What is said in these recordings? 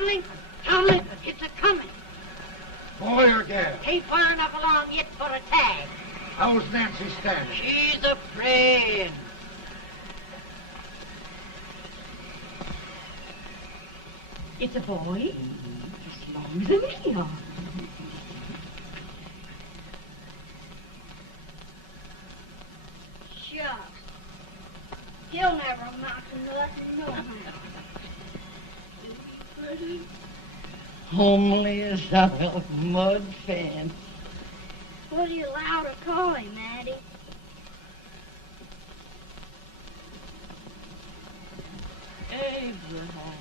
Townley, Townley, it's a-coming. Boy or gal? Ain't far enough along yet for a tag. How's Nancy standing? She's a-praying. It's a boy? As long as a me are. Shucks. He'll never amount to nothing, no how. Pretty. Homely as a mud fan. What do you allow to call him, Addie? Abraham.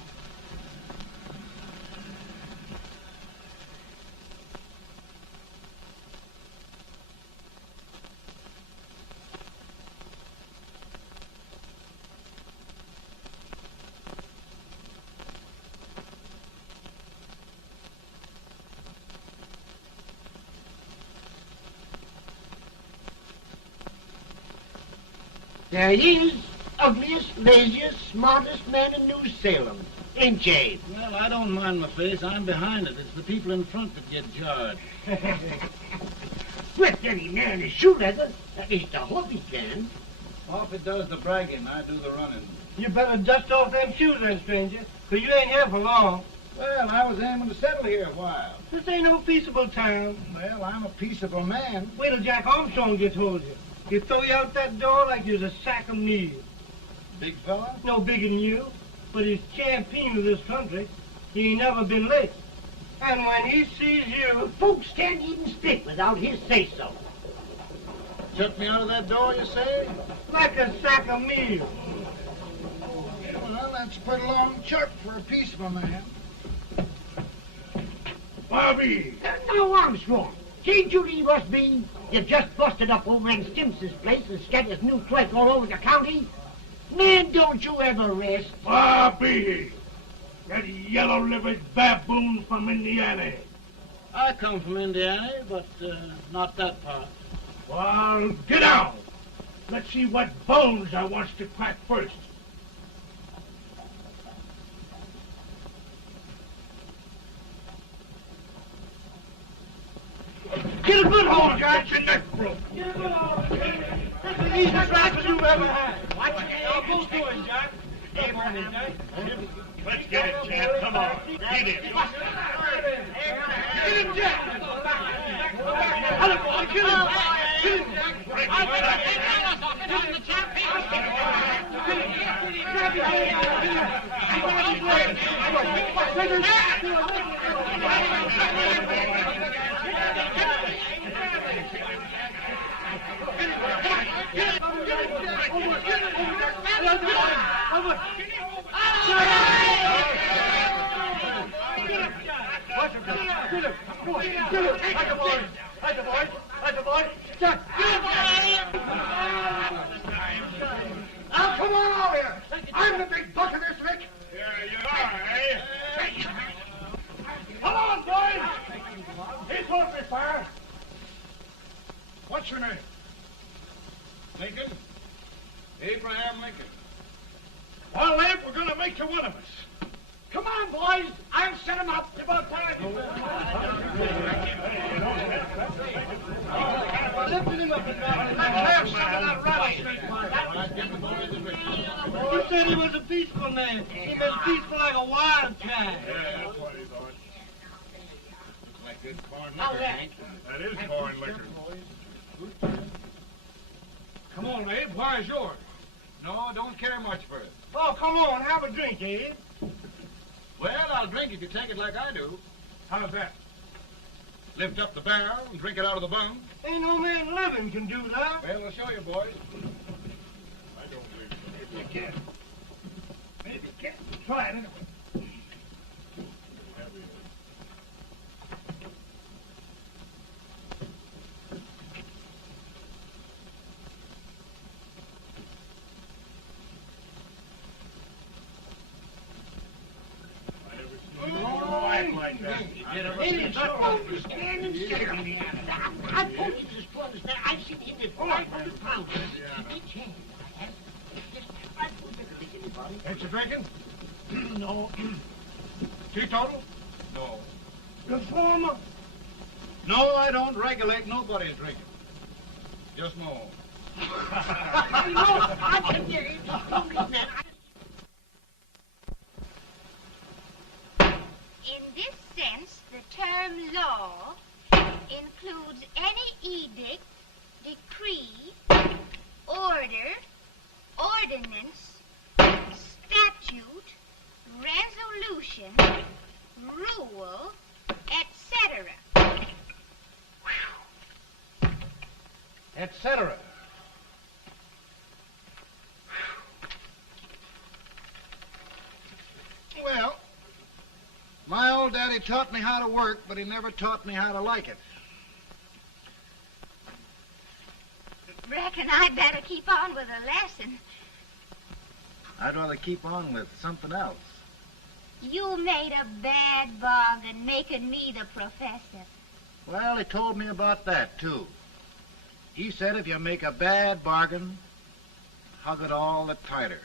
There he is, ugliest, laziest, smartest man in New Salem. Ain't Jade? Well, I don't mind my face. I'm behind it. It's the people in front that get jarred. With any man in shoe leather, at least I hope he can. Off it does the bragging. I do the running. You better dust off them shoes then, stranger, 'cause you ain't here for long. Well, I was aiming to settle here a while. This ain't no peaceable town. Well, I'm a peaceable man. Wait till Jack Armstrong gets hold of you. He'll throw you out that door like you're a sack of meal. Big fella? No bigger than you, but he's champion of this country. He ain't never been late. And when he sees you... Folks can't even speak without his say-so. Took me out of that door, you say? Like a sack of meal. Well, that's a pretty long chirp for a peaceable man. Bobby! Now, Armstrong, can't you leave us be? You've just busted up over in Stimpson's place and scattered new clerk all over the county. Man, don't you ever rest. Bobby! That yellow-livered baboon from Indiana. I come from Indiana, but not that part. Well, get out. Let's see what bones I wants to crack first. Get a good hold, Jack. Get your neck broke. Get a good hold. That's the easiest rifle you've ever had. Watch it. Now, both doing, Jack. Hey, Jack. Let's get it, Chad. Come on. Get it. Get him, Jack. Hello, boy. Get him. Get him, Jack. Now, come on over here. I'm the big buck of this lick. Yeah, you are, eh? Come on, boys. He's going to be fire. What's your name? Lincoln? Abraham Lincoln. Well, Abe, we're going to make you one of us. Come on, boys. I'll set him up. It's about time. Lifted him up and down. Let's have some of that rattlesnake. You said he was a peaceful man. He was peaceful like a wildcat. Yeah, that's what he thought. Looks like good corn liquor, Hank. That is corn liquor. Come on, Abe. Where's yours? No, don't care much for it. Oh, come on. Have a drink, Abe. Well, I'll drink if you take it like I do. How's that? Lift up the barrel and drink it out of the bung. Ain't no man living can do that. Well, I'll show you, boys. I don't believe it. Maybe you can. Maybe you can. Try it anyway. Like that. Ain't so standing still. I told you this was that. I've seen him at 500 pounds. Each hand. I have. Ain't you drinking? No. Teetotal? No. Reformer? No, I don't regulate nobody's drinking. Just no. I can hear it. In this sense, the term law includes any edict, decree, order, ordinance, statute, resolution, rule, etc. Etc. Well, my old daddy taught me how to work, but he never taught me how to like it. Reckon I'd better keep on with the lesson. I'd rather keep on with something else. You made a bad bargain making me the professor. Well, he told me about that, too. He said if you make a bad bargain, hug it all the tighter.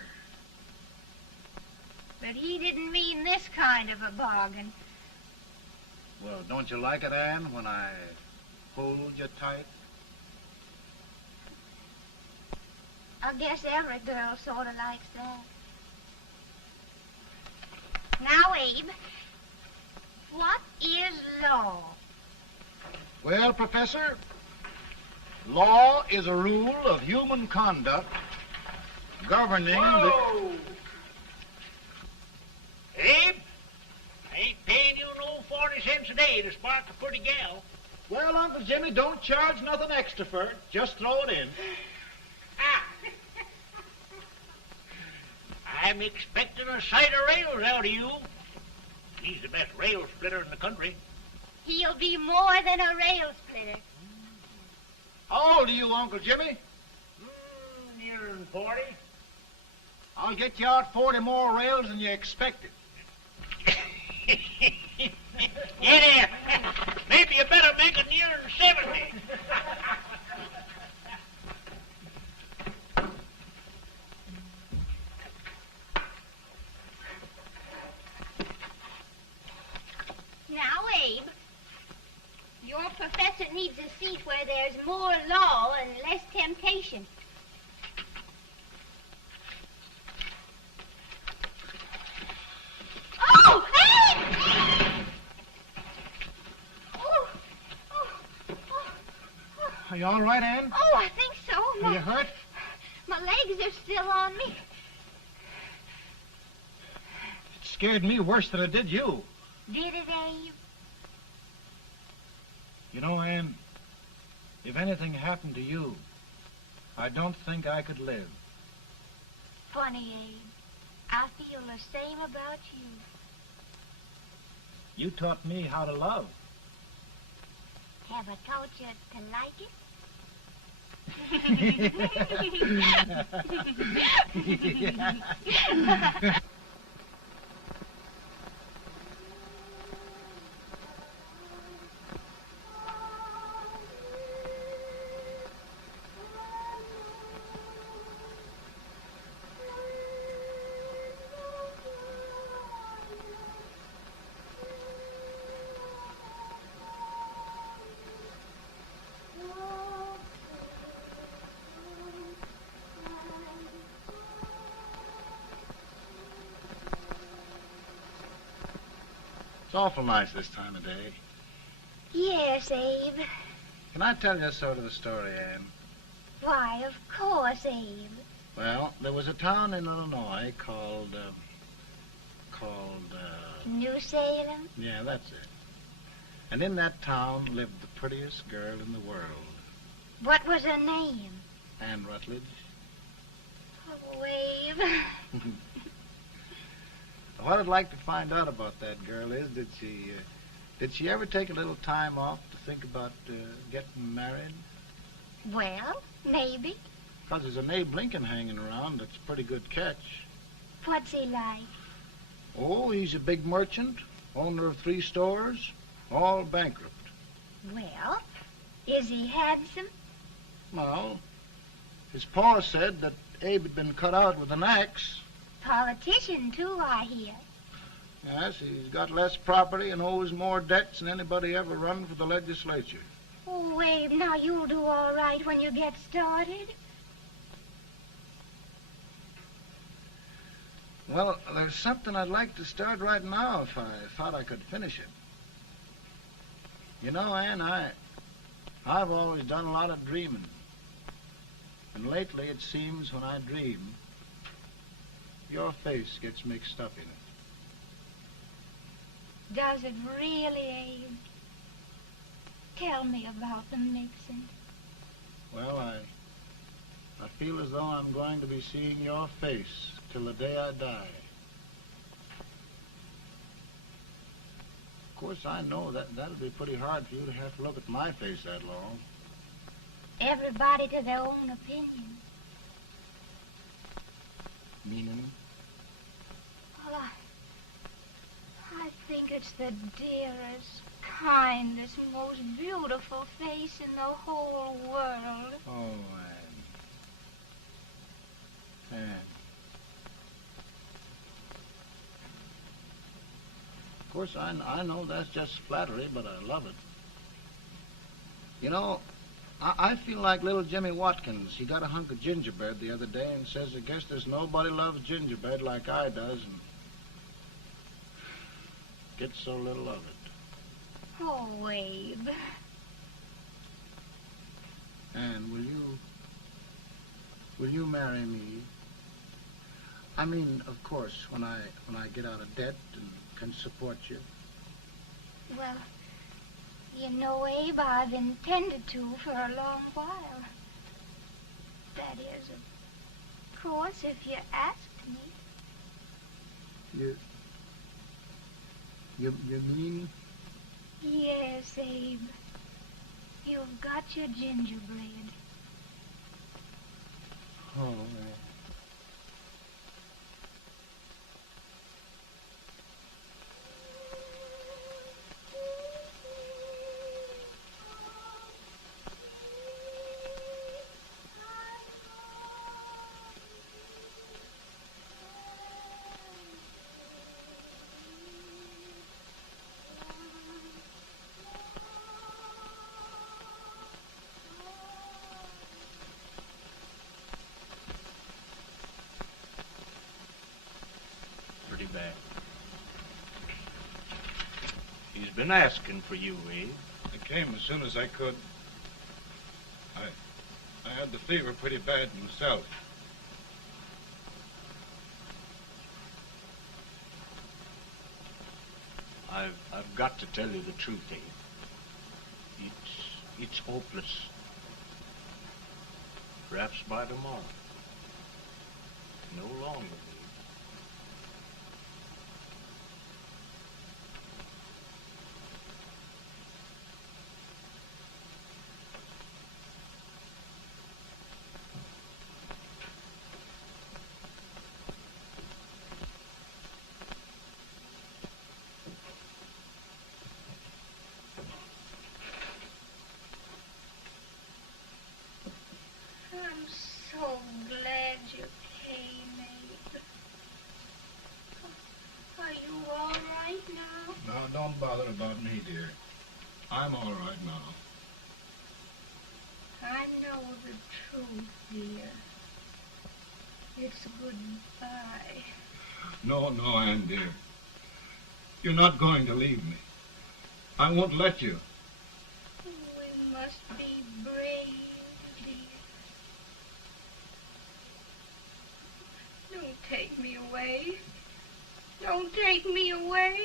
But he didn't mean this kind of a bargain. Well, don't you like it, Ann, when I hold you tight? I guess every girl sort of likes that. Now, Abe, what is law? Well, Professor, law is a rule of human conduct governing Whoa! Abe, I ain't paying you no 40 cents a day to spark a pretty gal. Well, Uncle Jimmy, don't charge nothing extra for it. Just throw it in. Ah. I'm expecting a sight of rails out of you. He's the best rail splitter in the country. He'll be more than a rail splitter. How old are you, Uncle Jimmy? Nearing 40. I'll get you out 40 more rails than you expected. Yeah, maybe you better make it nearing 70. Now, Abe, your professor needs a seat where there's more law and less temptation. Oh, Abe! Oh, oh, oh, oh. Are you all right, Ann? Oh, I think so. Are you hurt? My legs are still on me. It scared me worse than it did you. Did it, Abe? You know, Ann, if anything happened to you, I don't think I could live. Funny, Abe. I feel the same about you. You taught me how to love. Have I taught you to like it? It's awful nice this time of day. Yes, Abe. Can I tell you sort of the story, Ann? Why, of course, Abe. Well, there was a town in Illinois called, New Salem? yeah, that's it. And in that town lived the prettiest girl in the world, What was her name? Ann Rutledge. Oh, Abe. What I'd like to find out about that girl is, did she ever take a little time off to think about getting married? Well, maybe. Because there's an Abe Lincoln hanging around that's a pretty good catch. What's he like? Oh, he's a big merchant, owner of 3 stores, all bankrupt. Well, is he handsome? Well, his pa said that Abe had been cut out with an axe. Politician, too, I hear. Yes, he's got less property and owes more debts than anybody ever run for the legislature. Oh, Abe, now you'll do all right when you get started. Well, there's something I'd like to start right now if I thought I could finish it. You know, Ann, I've always done a lot of dreaming. And lately it seems when I dream, your face gets mixed up in it. Does it really, Abe? Tell me about the mixing. Well, I feel as though I'm going to be seeing your face till the day I die. Of course, I know that'll be pretty hard for you to have to look at my face that long. Everybody to their own opinion. Meaning? Well, I think it's the dearest, kindest, most beautiful face in the whole world. Oh, Ann. Ann. Of course, I know that's just flattery, but I love it. You know, I feel like little Jimmy Watkins. He got a hunk of gingerbread the other day and says, I guess there's nobody loves gingerbread like I does, and gets so little of it. Oh, Abe. Ann, will you marry me? I mean, of course, when I get out of debt and can support you. Well, you know, Abe, I've intended to for a long while. That is, of course, if you asked me. You mean? Yes, Abe. You've got your gingerbread. Oh, Pretty bad. He's been asking for you, Abe. I came as soon as I could. I had the fever pretty bad myself. I've got to tell you the truth, Abe. It's hopeless. Perhaps by tomorrow. No longer. I'm so glad you came, Abe. Are you all right now? No, don't bother about me, dear. I'm all right now. I know the truth, dear. It's goodbye. No, Ann, dear. You're not going to leave me. I won't let you. We must be brave, dear. Don't take me away. Don't take me away.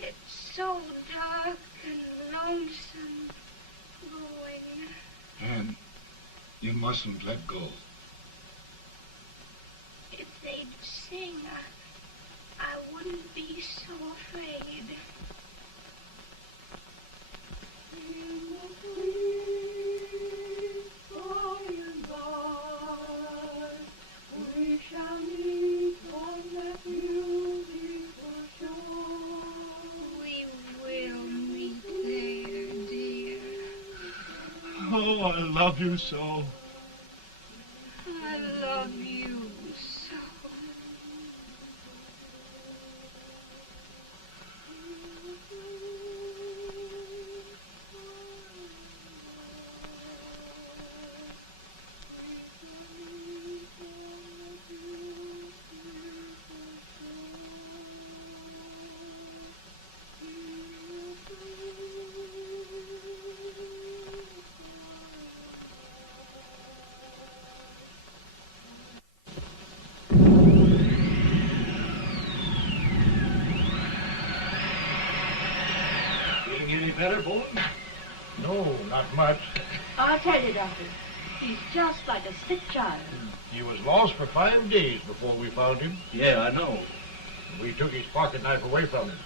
It's so dark and lonesome going. Ann, you mustn't let go. If they'd sing, I wouldn't be so afraid. We shall meet on that beautiful shore. We will meet there, dear. Oh, I love you so. I love you so. better, boy? No, not much. I'll tell you, Doctor. He's just like a sick child. He was lost for 5 days before we found him. Yeah, I know. We took his pocket knife away from him.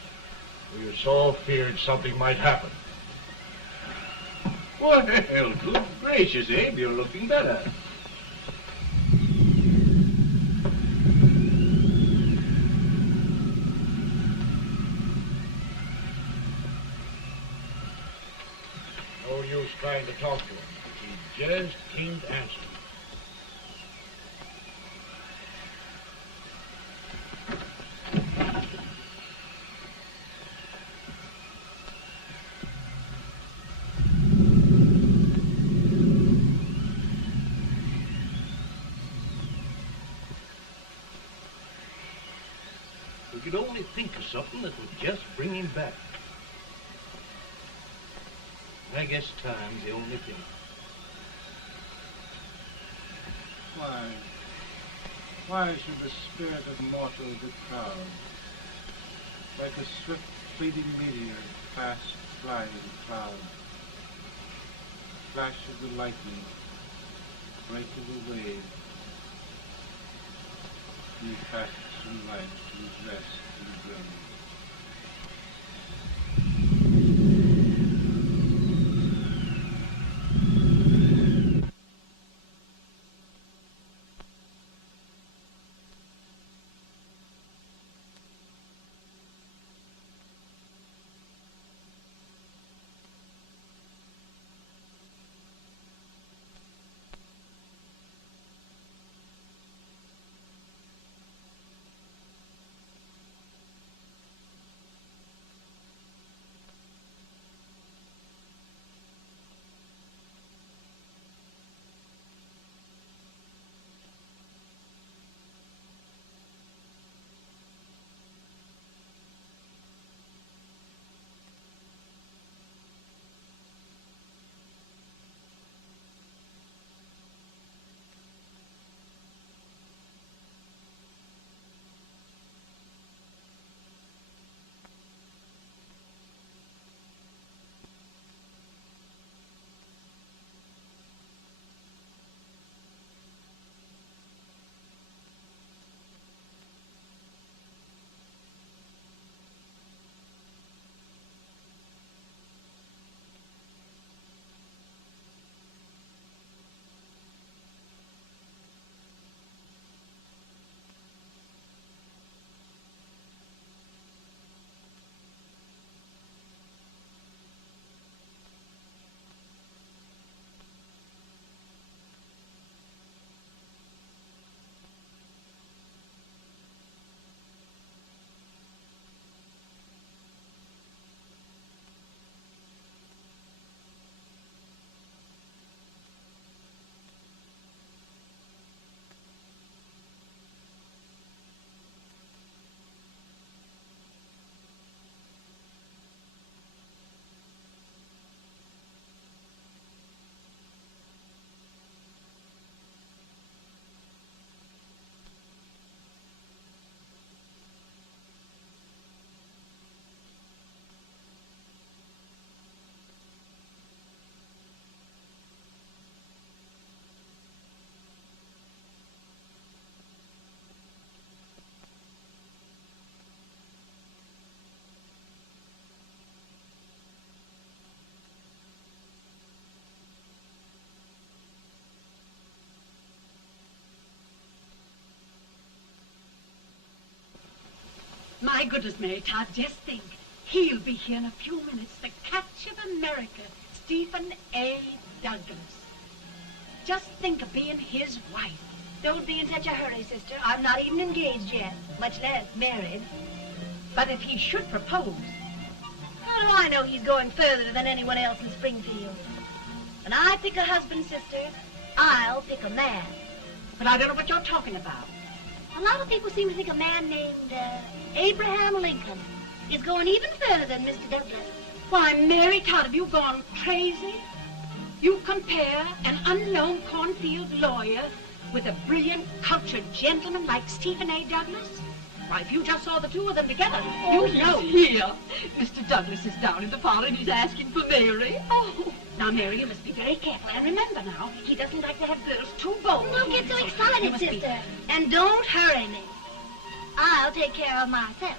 We were so feared something might happen. Well, good gracious, Abe, you're looking better. No use trying to talk to him. He just can't answer. We could only think of something that would just bring him back. I guess time's the only thing. Why should the spirit of mortal be proud? Like a swift fleeting meteor, fast flying cloud. Flash of the lightning, break of the wave. He passes from life to his rest in the grave. My goodness, Mary Todd, just think. He'll be here in a few minutes. The catch of America, Stephen A. Douglas. Just think of being his wife. Don't be in such a hurry, sister. I'm not even engaged yet, much less married. But if he should propose... How do I know he's going further than anyone else in Springfield? When I pick a husband, sister, I'll pick a man. But I don't know what you're talking about. A lot of people seem to think a man named Abraham Lincoln is going even further than Mr. Douglas. Why, Mary Todd, have you gone crazy? You compare an unknown cornfield lawyer with a brilliant, cultured gentleman like Stephen A. Douglas? Why, if you just saw the two of them together, you'd know. Here, Mr. Douglas is down in the parlor and he's asking for Mary. Oh. Now, Mary, you must be very careful. And remember now, he doesn't like to have girls too bold. Don't get so You excited, must be- sister. And don't hurry me. I'll take care of myself.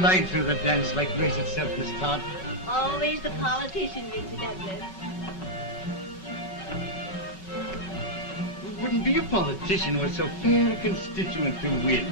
Glide through the dance like grace itself, Miss Todd. Always the politician, Mr. Douglas. Who wouldn't be a politician with so fair a constituent to win?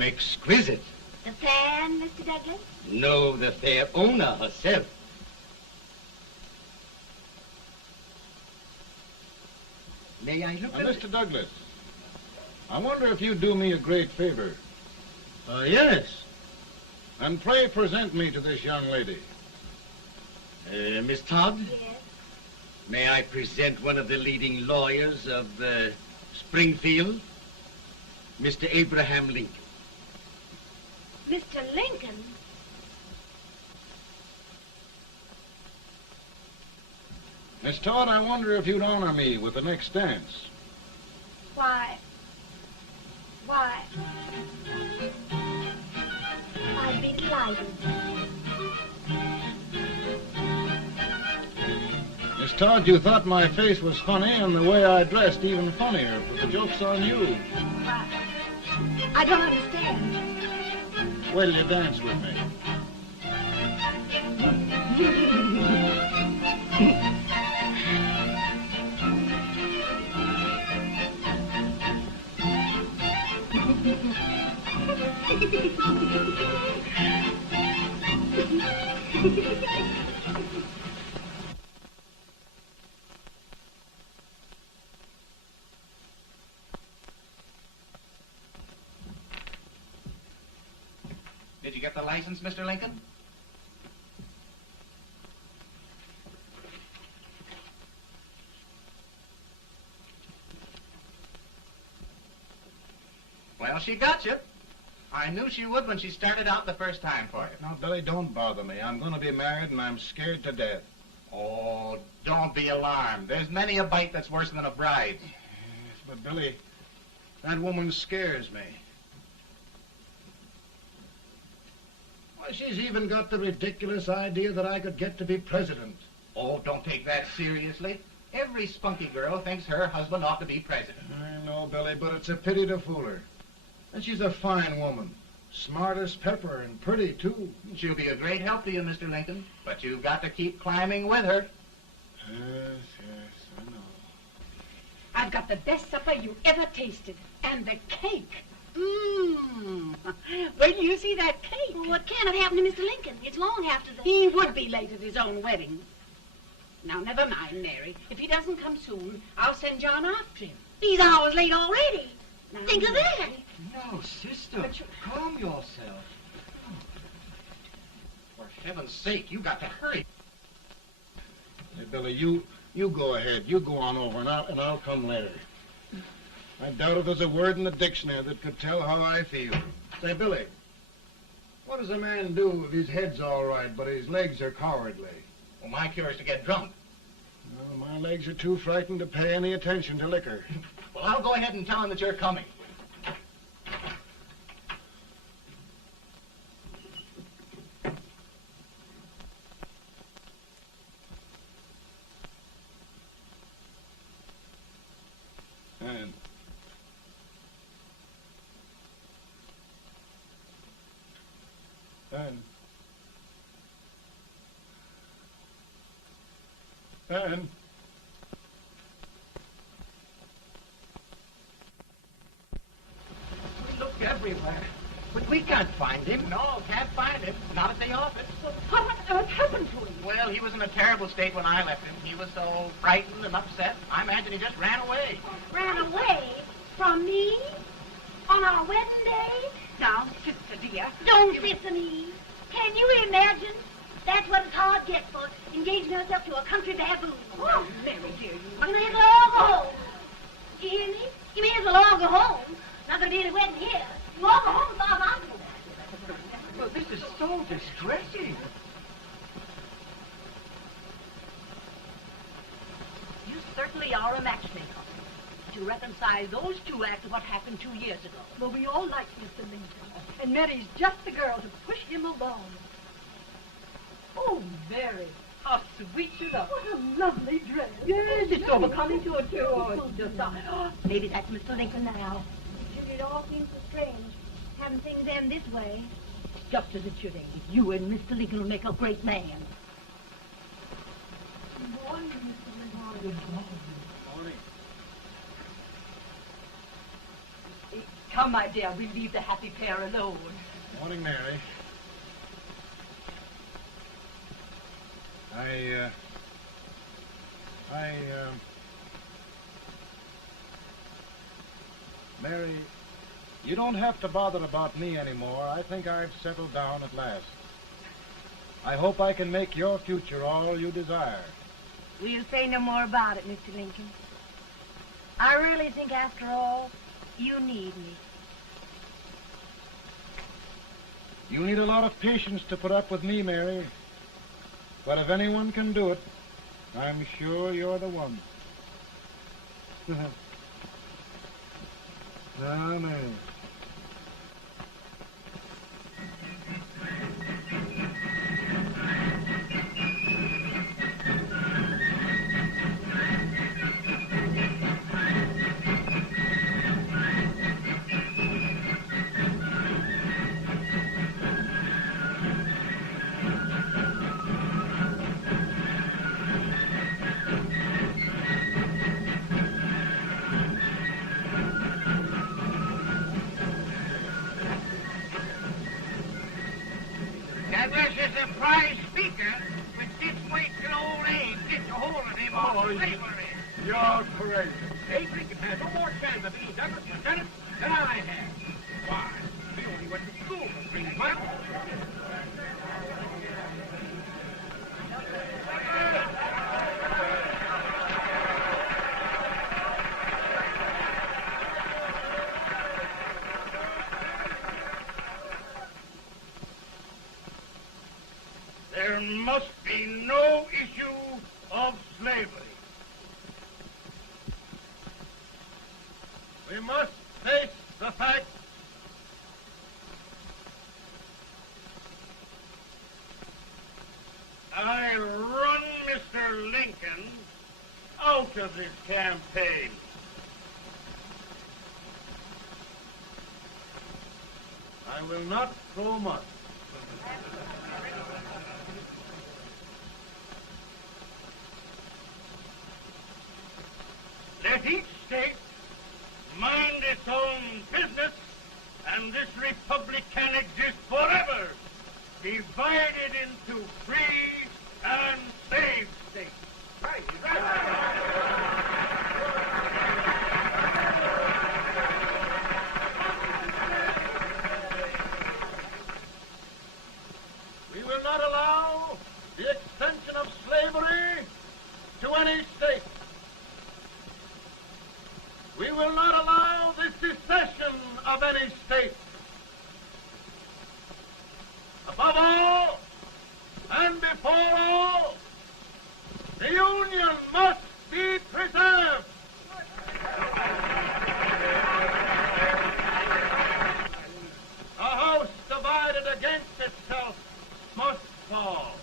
Exquisite. The fan, Mr. Douglas? No, the fair owner herself. May I look Now, at Mr. Douglas, I wonder if you'd do me a great favor. Yes. And pray present me to this young lady. Miss Todd? Yes. May I present one of the leading lawyers of Springfield, Mr. Abraham Lincoln. Mr. Lincoln? Miss Todd, I wonder if you'd honor me with the next dance. Why? I'd be delighted. Miss Todd, you thought my face was funny and the way I dressed even funnier, but the joke's on you. Why? I don't understand. Will you dance with me? Did you get the license, Mr. Lincoln? Well, she got you. I knew she would when she started out the first time for you. Now, Billy, don't bother me. I'm going to be married and I'm scared to death. Oh, don't be alarmed. There's many a bite that's worse than a bride. Yes, but Billy, that woman scares me. Why, she's even got the ridiculous idea that I could get to be president. Oh, don't take that seriously. Every spunky girl thinks her husband ought to be president. I know, Billy, but it's a pity to fool her. And she's a fine woman. Smart as pepper and pretty, too. She'll be a great help to you, Mr. Lincoln. But you've got to keep climbing with her. Yes, I know. I've got the best supper you ever tasted. And the cake. Mmm. When you see that cake. Well, what can have happened to Mr. Lincoln? It's long after the... He would be late at his own wedding. Now, never mind, Mary. If he doesn't come soon, I'll send John after him. He's hours late already. Now, Think of that. No, sister. But you- Calm yourself. For heaven's sake, you got to hurry. Hey, Billy, you go ahead. You go on over, and I'll come later. I doubt if there's a word in the dictionary that could tell how I feel. Say, Billy, what does a man do if his head's all right, but his legs are cowardly? Well, my cure is to get drunk. Well, my legs are too frightened to pay any attention to liquor. Well, I'll go ahead and tell him that you're coming. Ann. We looked everywhere, but we can't find him. No, can't find him. Not at the office. Well, what on earth happened to him? Well, he was in a terrible state when I left him. He was so frightened and upset. I imagine he just ran away. Ran away from me on our wedding day? Now, sister dear. Don't sister me. Can you imagine? That's what it's hard get for, engaging herself to a country baboon. Oh, Mary dear, you You may as well all go home. Do you hear me? You may as well all go home. Not going to be any wedding here. You all go home as far as I'm concerned. Well, this is so distressing. You certainly are a matchmaker. To reconcile those two after what happened 2 years ago. Well, we all like Mr. Lincoln. And Mary's just the girl to push him along. Oh, Mary, how sweet you look. What a lovely dress. Yes, it's overcoming to it, too. Oh, it's just... maybe that's Mr. Lincoln now. It all seems so strange, having things end this way. Just as it should end. You and Mr. Lincoln will make a great man. Good morning, Mr. Lincoln. Morning. Come, my dear, we'll leave the happy pair alone. Morning, Mary. Mary, you don't have to bother about me anymore. I think I've settled down at last. I hope I can make your future all you desire. We'll say no more about it, Mr. Lincoln. I really think, after all, you need me. You need a lot of patience to put up with me, Mary. But if anyone can do it, I'm sure you're the one. Ah, Mary. That was a surprise speaker, but just wait till old Abe gets a hold of him on slavery. You're crazy. Abe Lincoln has no more chance of being Douglas Lieutenant than I have. Why, he only went to school for 3 months. There must be no issue of slavery. We must face the fact I run Mr. Lincoln out of this campaign. I will not throw much. Let each state mind its own business, and this republic can exist forever, divided into free and slave states. Right, he's right. We will not allow the extension of slavery to any state. We will not allow the secession of any state. Above all, and before all, the Union must be preserved. A house divided against itself must fall.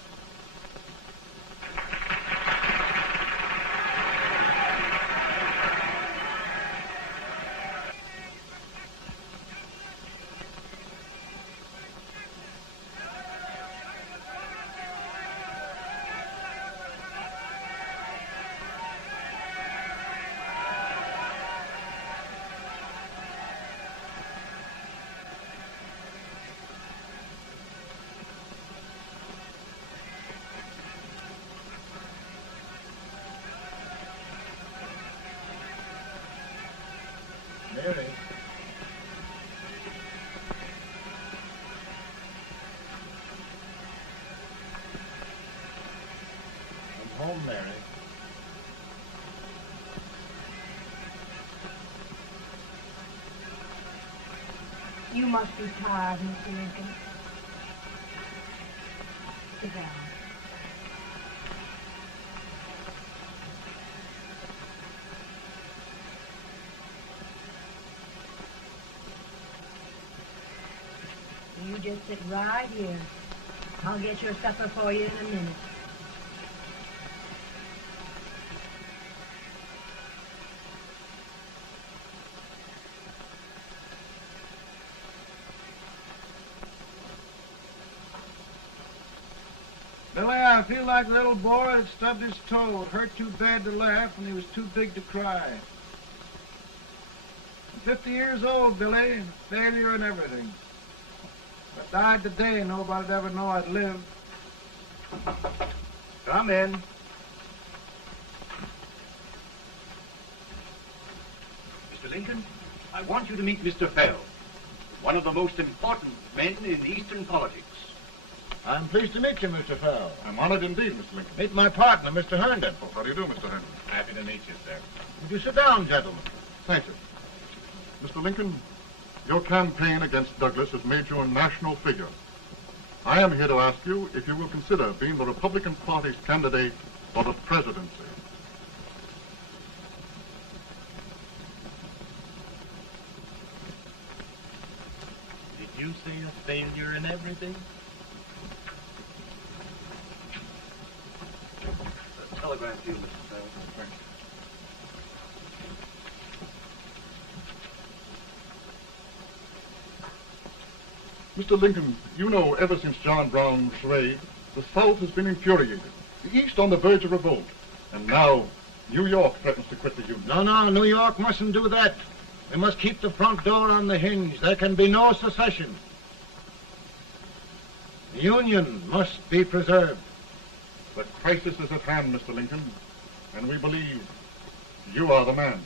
home, Mary. You must be tired, Mr. Lincoln. Sit down. You just sit right here. I'll get your supper for you in a minute. Billy, I feel like a little boy that stubbed his toe. It hurt too bad to laugh, and he was too big to cry. I'm 50 years old, Billy, failure and everything. If I died today, nobody'd ever know I'd lived. Come in. Mr. Lincoln, I want you to meet Mr. Fell, one of the most important men in Eastern politics. I'm pleased to meet you, Mr. Fell. I'm honored indeed, Mr. Lincoln. Meet my partner, Mr. Herndon. Oh, how do you do, Mr. Henry? Happy to meet you, sir. Would you sit down, gentlemen? Thank you. Mr. Lincoln, your campaign against Douglas has made you a national figure. I am here to ask you if you will consider being the Republican Party's candidate for the presidency. Did you say a failure in everything? A telegram to you, Mr. Fell. Mr. Lincoln, you know ever since John Brown's raid, the South has been infuriated, the East on the verge of revolt, and now New York threatens to quit the Union. No, New York mustn't do that. We must keep the front door on the hinge. There can be no secession. The Union must be preserved. The crisis is at hand, Mr. Lincoln, and we believe you are the man.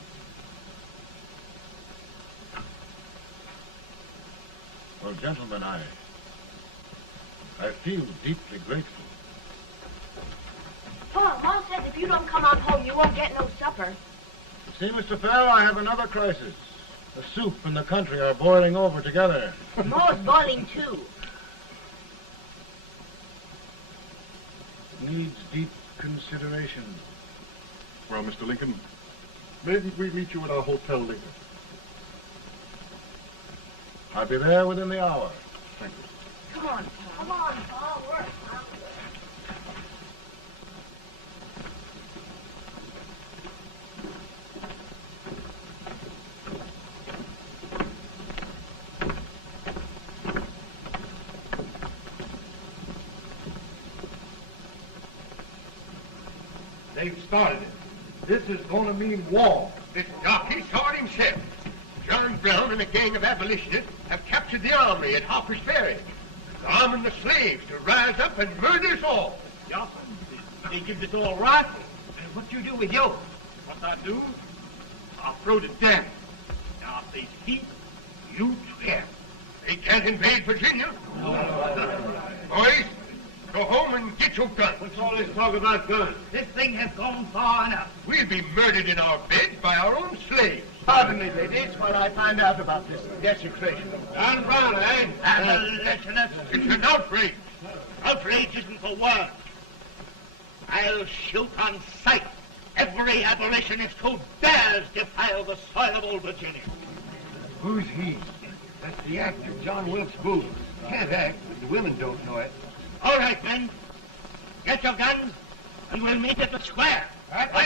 Well, gentlemen, I feel deeply grateful. Pa, Ma says if you don't come on home, you won't get no supper. See, Mr. Fell, I have another crisis. The soup and the country are boiling over together. Ma's boiling too. It needs deep consideration. Well, Mr. Lincoln, maybe we meet you at our hotel later. I'll be there within the hour. Thank you. Come on, Pa. Come on, Pa. Work. They've started it. This is going to mean war. This jockey saw it himself. John Brown and a gang of abolitionists have captured the army at Harper's Ferry. They're arming the slaves to rise up and murder us all. Yes, they give us all rifles. And what you do with yours? What I do? I'll throw the damn. Now, if they speak, you swear. They can't invade Virginia. Boys, go home and get your guns. What's all this talk about guns? This thing has gone far enough. We'll be murdered in our beds by our own slaves. Pardon me, ladies, while I find out about this desecration. John Brown, eh? Abolitionists. It's an outrage. Outrage isn't for words. I'll shoot on sight every abolitionist who dares defile the soil of old Virginia. Who's he? That's the actor, John Wilkes Booth. Can't act, but the women don't know it. All right, men. Get your guns, and we'll meet at the square. At the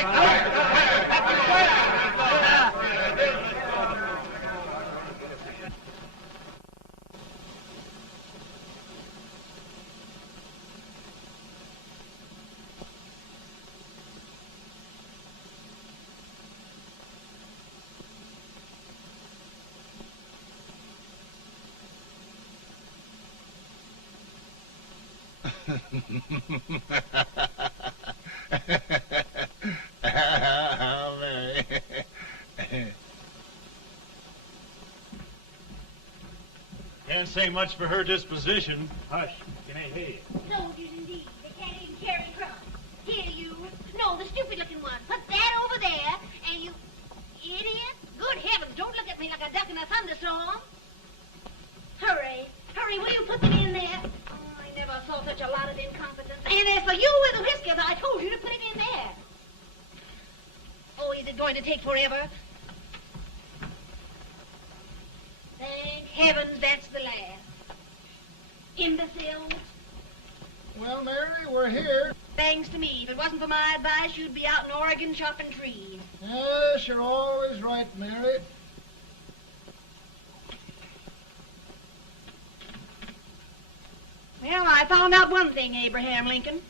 How merry. Can't say much for her disposition. Hush, can I hear you? Soldiers indeed. They can't even carry crumbs. Here, you. take forever? Thank heavens that's the last. Imbecile. Well, Mary, we're here. Thanks to me. If it wasn't for my advice, you'd be out in Oregon chopping trees. Yes, you're always right, Mary. Well, I found out one thing, Abraham Lincoln.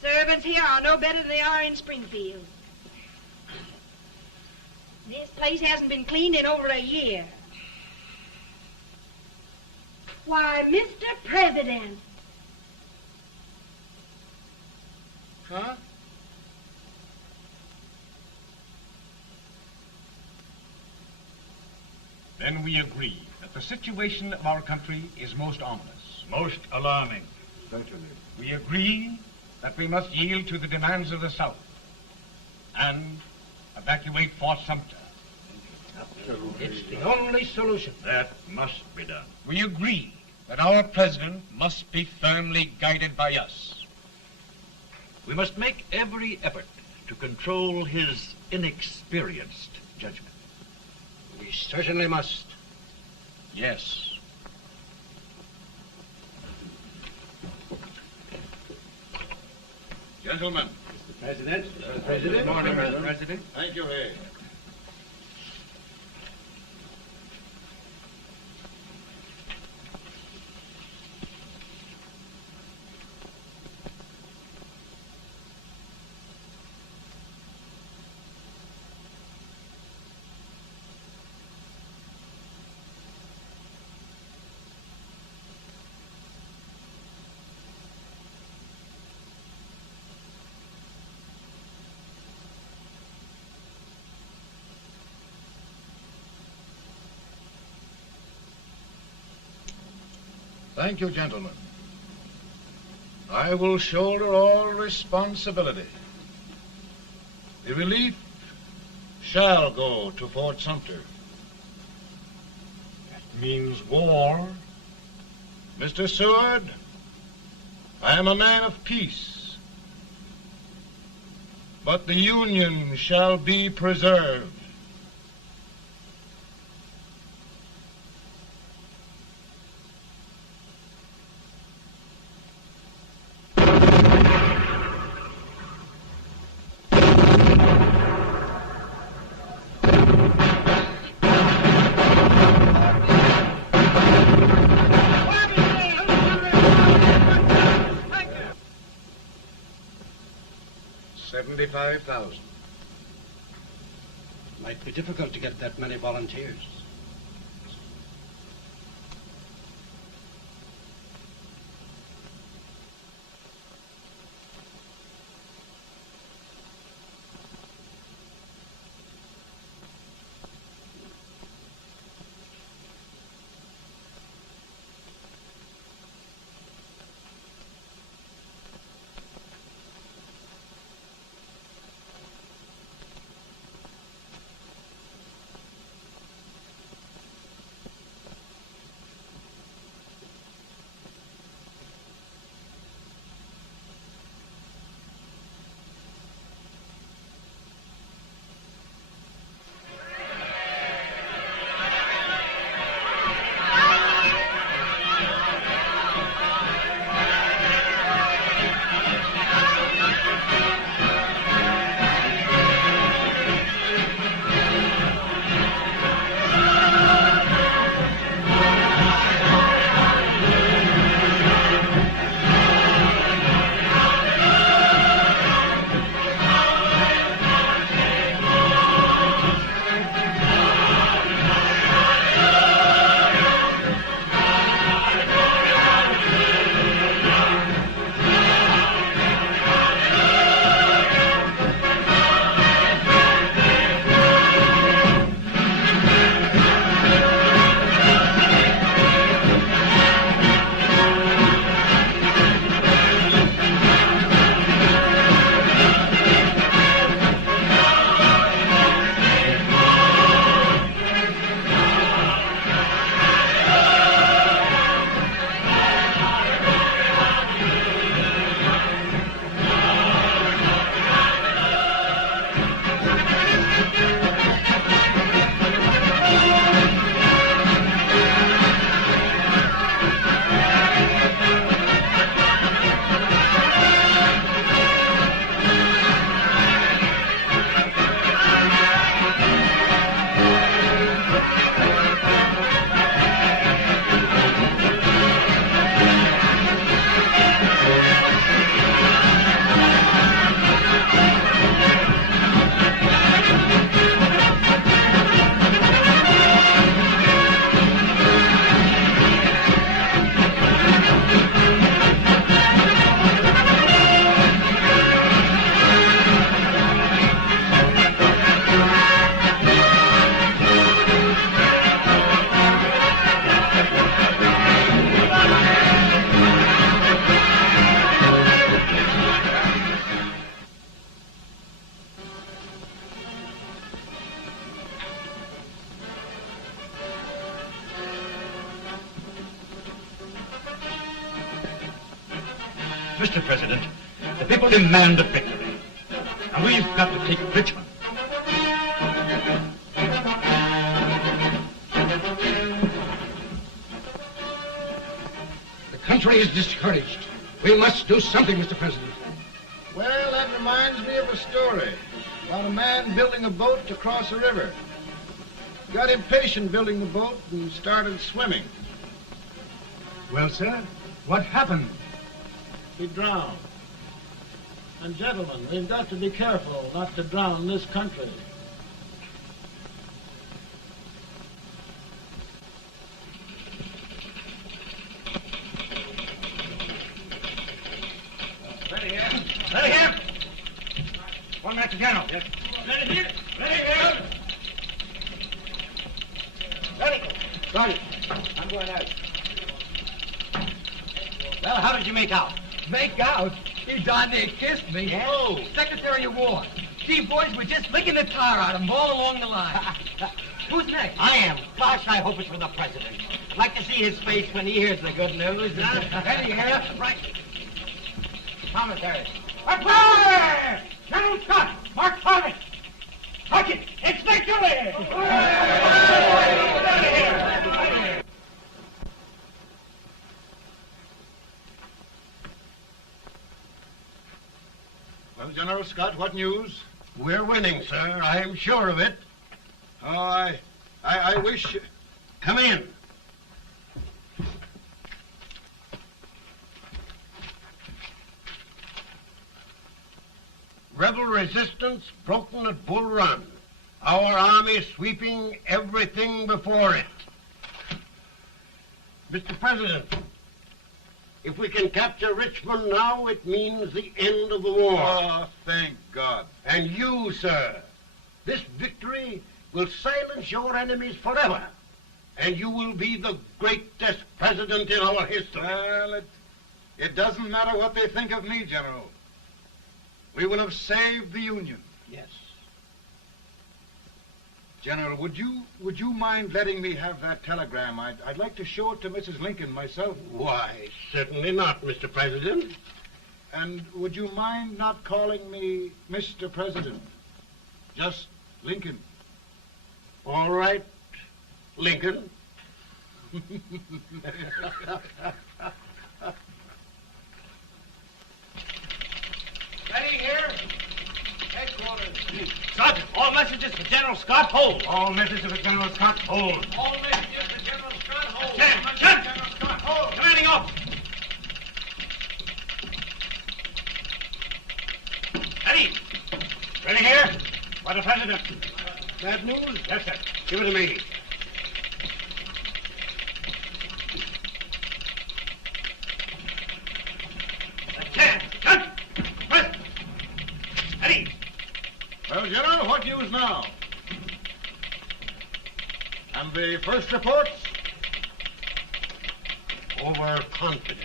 Servants here are no better than they are in Springfield. This place hasn't been cleaned in over a year. Why, Mr. President. Huh? Then we agree that the situation of our country is most ominous. Most alarming. Certainly. We agree that we must yield to the demands of the South and evacuate Fort Sumter. It's the only solution. That must be done. We agree that our president must be firmly guided by us. We must make every effort to control his inexperienced judgment. We certainly must. Yes. Gentlemen. Mr. President. President. Good morning, Mr. President. Thank you, Hay. Thank you, gentlemen. I will shoulder all responsibility. The relief shall go to Fort Sumter. That means war. Mr. Seward, I am a man of peace, but the Union shall be preserved. $75,000. Might be difficult to get that many volunteers. Mr. President, the people demand a victory. And we've got to take Richmond. The country is discouraged. We must do something, Mr. President. Well, that reminds me of a story about a man building a boat to cross a river. Got impatient building the boat and started swimming. Well, sir, what happened? He drowned. And gentlemen, we've got to be careful not to drown this country. Ready here. Ready here. One Master General. Yes. Ready here. Ready here. Ready. Got it. I'm going out. Well, how did you make out? Make out? He darn near kissed me. Yeah? Oh, Secretary of War. These boys were just licking the tar out of him all along the line. Who's next? I am. Gosh, I hope it's for the president. I'd like to see his face when he hears the good news. Ready here. Right. Commissary. Fire! General Scott! Mark Thomas! Sergeant, it's victory! Well, General Scott, what news? We're winning, sir. I am sure of it. Oh, I wish... Come in. Rebel resistance broken at Bull Run. Our army sweeping everything before it. Mr. President, if we can capture Richmond now, it means the end of the war. Oh, thank God. And you, sir, this victory will silence your enemies forever. And you will be the greatest president in our history. Well, it doesn't matter what they think of me, General. We will have saved the Union. Yes. General, would you mind letting me have that telegram? I'd like to show it to Mrs. Lincoln myself. Why, certainly not, Mr. President. And would you mind not calling me Mr. President? Just Lincoln. All right, Lincoln. Ready here. Headquarters. Sergeant, all messages for General Scott, hold. All messages for General Scott, hold. All messages for General Scott, hold. General Scott, hold. Commanding officer. Ready. Ready here. For the President. Bad news? Yes, sir. Give it to me. Well, General, what news now? And the first reports? Overconfidence.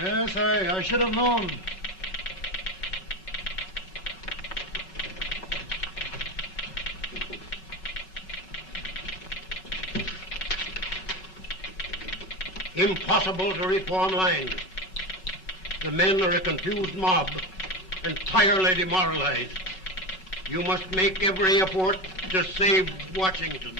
Yes, I should have known. Impossible to reform lines. The men are a confused mob, entirely demoralized. You must make every effort to save Washington.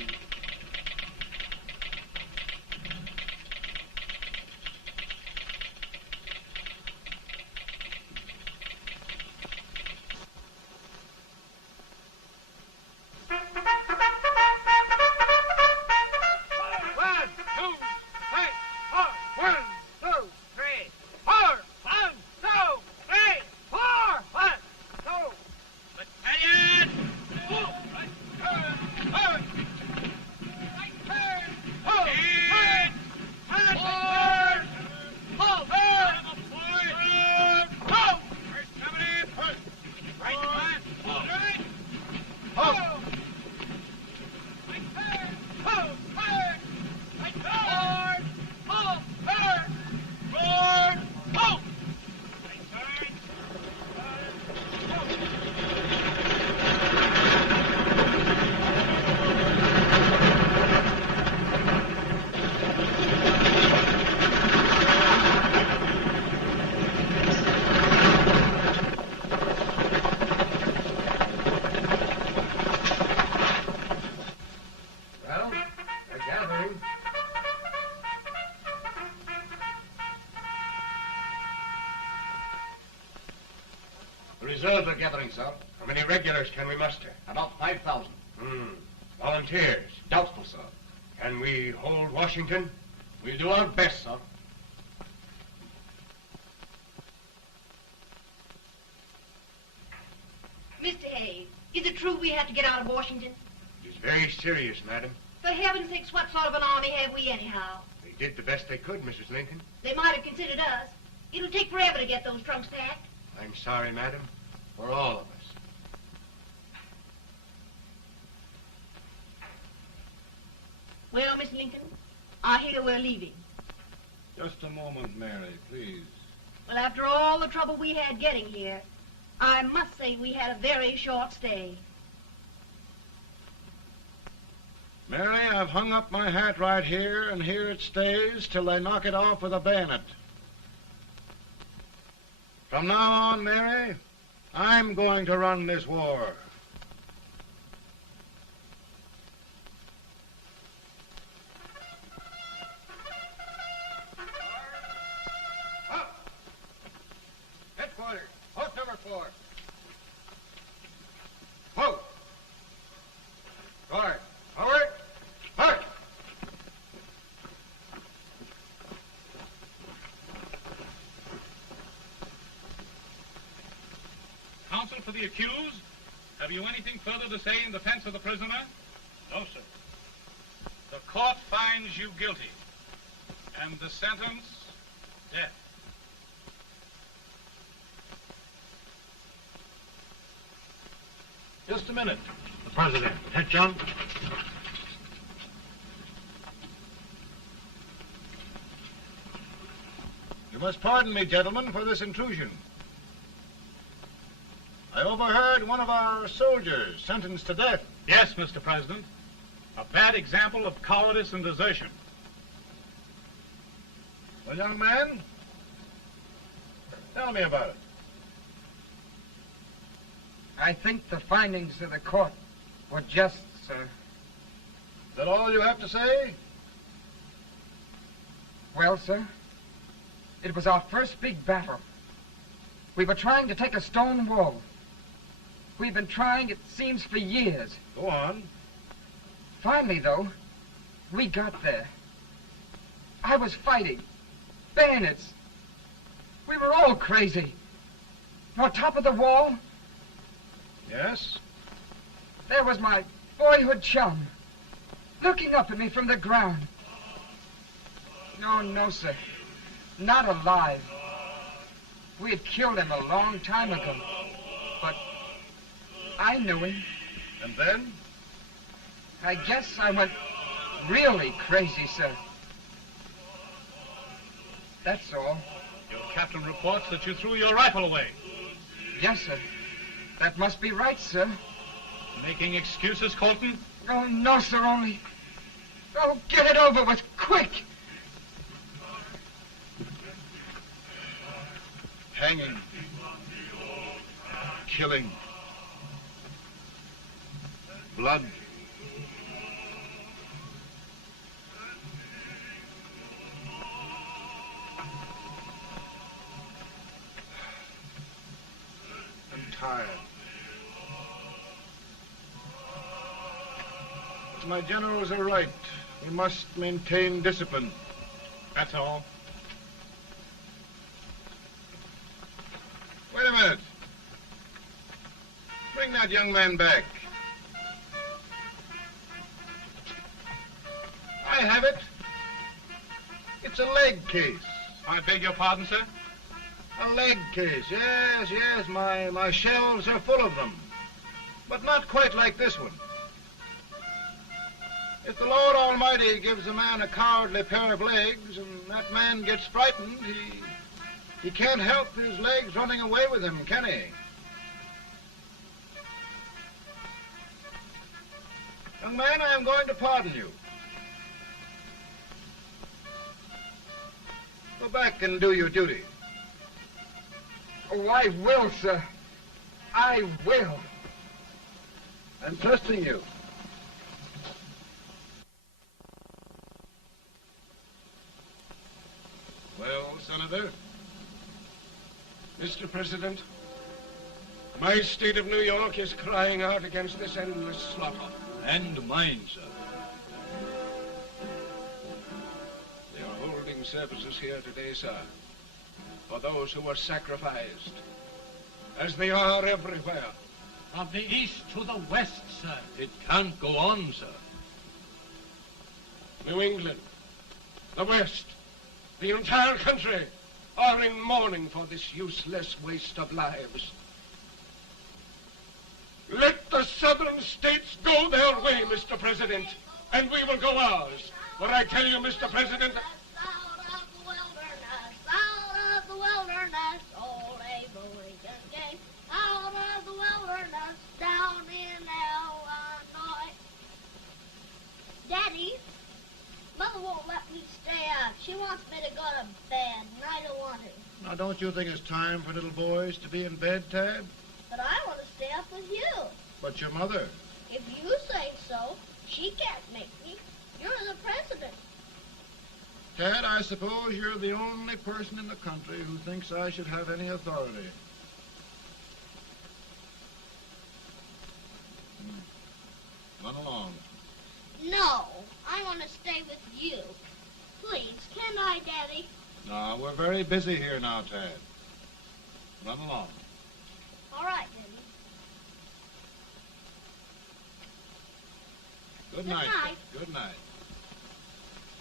reserves are gathering, sir. How many regulars can we muster? About 5,000. Volunteers? Doubtful, sir. Can we hold Washington? We'll do our best, sir. Mr. Hayes, is it true we have to get out of Washington? It's very serious, madam. For heaven's sakes, what sort of an army have we anyhow? They did the best they could, Mrs. Lincoln. They might have considered us. It'll take forever to get those trunks packed. I'm sorry, madam, for all of us. Well, Miss Lincoln, I hear we're leaving. Just a moment, Mary, please. Well, after all the trouble we had getting here, I must say we had a very short stay. Mary, I've hung up my hat right here, and here it stays till they knock it off with a bayonet. From now on, Mary, I'm going to run this war. Headquarters, post number 4. Whoa! Guard, forward, march! Counsel for the accused, have you anything further to say in defense of the prisoner? No, sir. The court finds you guilty, and the sentence, death. Just a minute. The president. Head, John. You must pardon me, gentlemen, for this intrusion. I overheard one of our soldiers sentenced to death. Yes, Mr. President. A bad example of cowardice and desertion. Well, young man, tell me about it. I think the findings of the court were just, sir. Is that all you have to say? Well, sir, it was our first big battle. We were trying to take a stone wall. We've been trying, it seems, for years. Go on. Finally, though, we got there. I was fighting. Bayonets. We were all crazy. On top of the wall, Yes? there was my boyhood chum, looking up at me from the ground. No, sir. Not alive. We had killed him a long time ago. But I knew him. And then? I guess I went really crazy, sir. That's all. Your captain reports that you threw your rifle away. Yes, sir. That must be right, sir. Making excuses, Colton? Oh, no, sir, only... Oh, get it over with, quick! Hanging. Killing. Blood. I'm tired. But my generals are right. We must maintain discipline. That's all. Wait a minute. Bring that young man back. I have it. It's a leg case. I beg your pardon, sir? A leg case, yes. My shelves are full of them. But not quite like this one. If the Lord Almighty gives a man a cowardly pair of legs and that man gets frightened, he can't help his legs running away with him, can he? Young man, I am going to pardon you. Go back and do your duty. Oh, I will, sir. I will. I'm trusting you. Well, Senator? Mr. President, My state of New York is crying out against this endless slaughter. And mine, sir. They are holding services here today, sir, for those who were sacrificed, as they are everywhere. From the east to the west, sir. It can't go on, sir. New England, the West, the entire country are in mourning for this useless waste of lives. Let the southern states go their way, Mr. President, and we will go ours. But I tell you, Mr. President, Out of the wilderness, old Abe Lincoln came. Out of the wilderness, down in Illinois. Daddy, Mother won't let me stay up. She wants me to go to bed, and I don't want to. Now, don't you think it's time for little boys to be in bed, Tad? But I want to stay up with you. But your mother. If you say so, she can't make me. You're the president. Tad, I suppose you're the only person in the country who thinks I should have any authority. Run along. No, I want to stay with you. Please, can I, Daddy? No, we're very busy here now, Tad. Run along. All right, Daddy. Good night. Good night.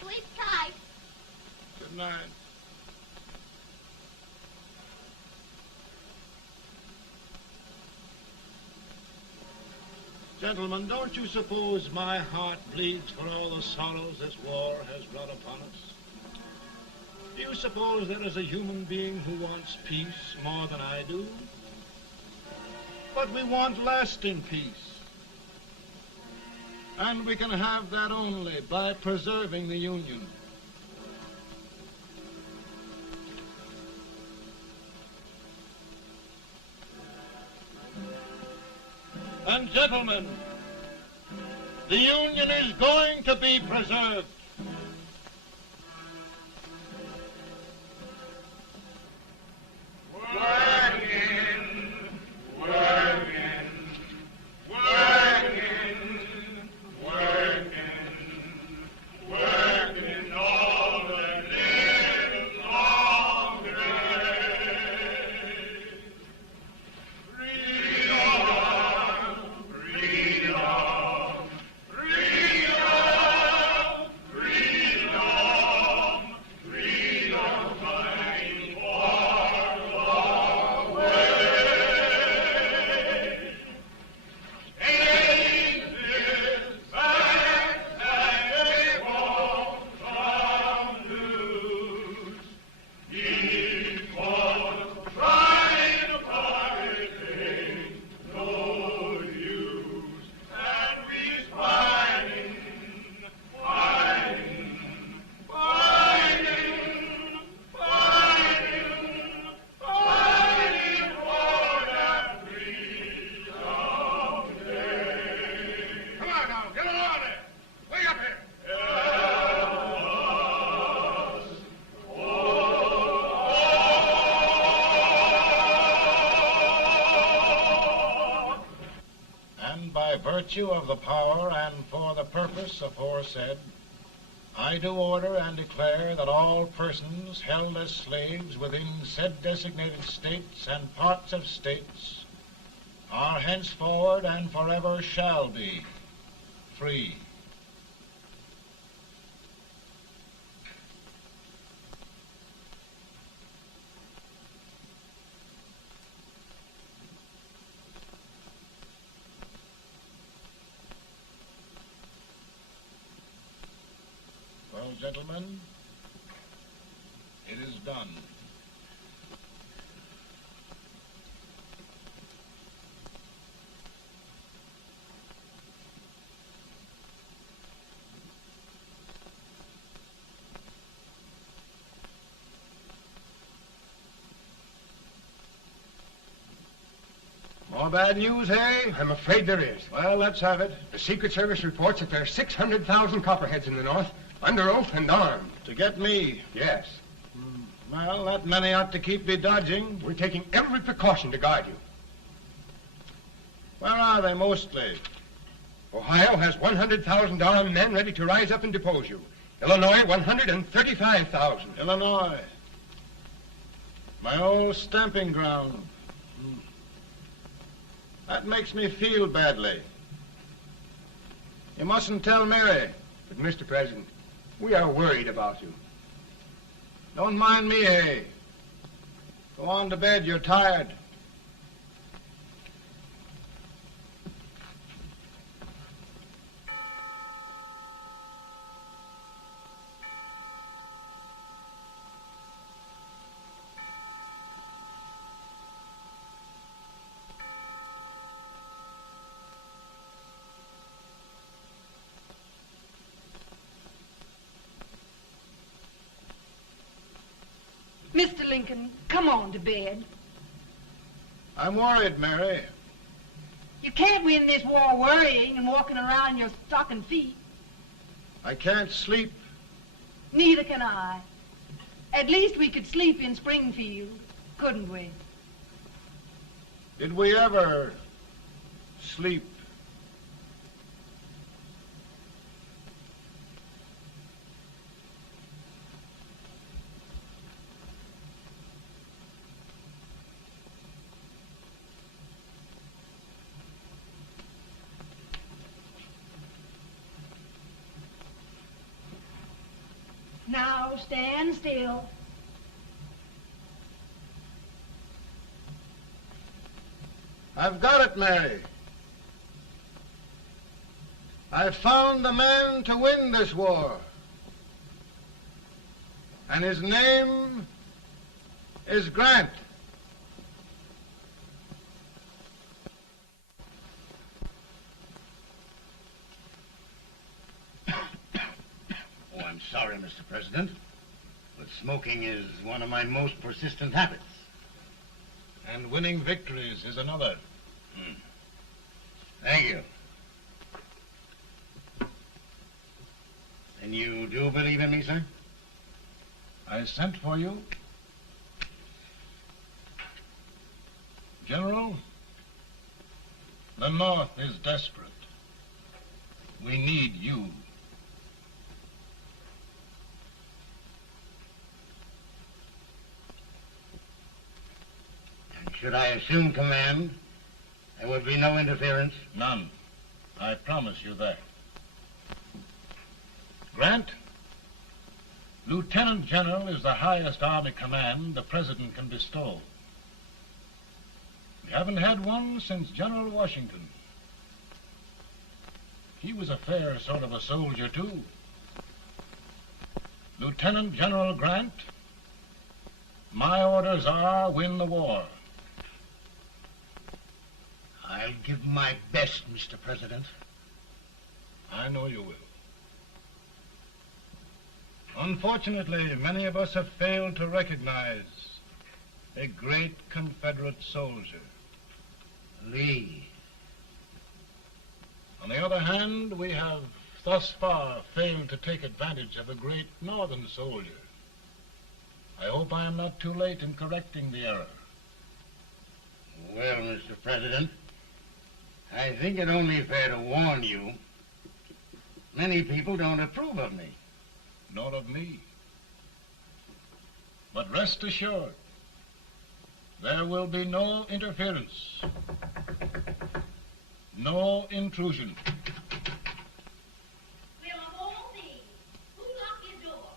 Sleep tight. Good night. Gentlemen, don't you suppose my heart bleeds for all the sorrows this war has brought upon us? Do you suppose there is a human being who wants peace more than I do? But we want lasting peace. And we can have that only by preserving the Union. And gentlemen, the Union is going to be preserved. Of the power and for the purpose aforesaid, I do order and declare that all persons held as slaves within said designated states and parts of states are henceforward and forever shall be free. Well, gentlemen, it is done. More bad news, eh? I'm afraid there is. Well, let's have it. The Secret Service reports that there are 600,000 copperheads in the North, under oath and armed. To get me? Yes. Well, that many ought to keep me dodging. We're taking every precaution to guard you. Where are they mostly? Ohio has 100,000 armed men ready to rise up and depose you. Illinois, 135,000. Illinois. My old stamping ground. That makes me feel badly. You mustn't tell Mary. But, Mr. President, we are worried about you. Don't mind me, eh? Go on to bed. You're tired. Mr. Lincoln, come on to bed. I'm worried, Mary. You can't win this war worrying and walking around in your stocking feet. I can't sleep. Neither can I. At least we could sleep in Springfield, couldn't we? Did we ever sleep? Now stand still. I've got it, Mary. I've found the man to win this war. And his name is Grant. Oh, I'm sorry, Mr. President, but smoking is one of my most persistent habits. And winning victories is another. Thank you. And you do believe in me, sir? I sent for you. General, the North is desperate. We need you. And should I assume command, there would be no interference? None. I promise you that. Grant, Lieutenant General is the highest army command the President can bestow. We haven't had one since General Washington. He was a fair sort of a soldier, too. Lieutenant General Grant, my orders are win the war. I'll give my best, Mr. President. I know you will. Unfortunately, many of us have failed to recognize a great Confederate soldier. Lee. On the other hand, we have thus far failed to take advantage of a great Northern soldier. I hope I am not too late in correcting the error. Well, Mr. President, I think it only fair to warn you. Many people don't approve of me. Nor of me. But rest assured, there will be no interference, no intrusion. Well, of all things, who locked your door?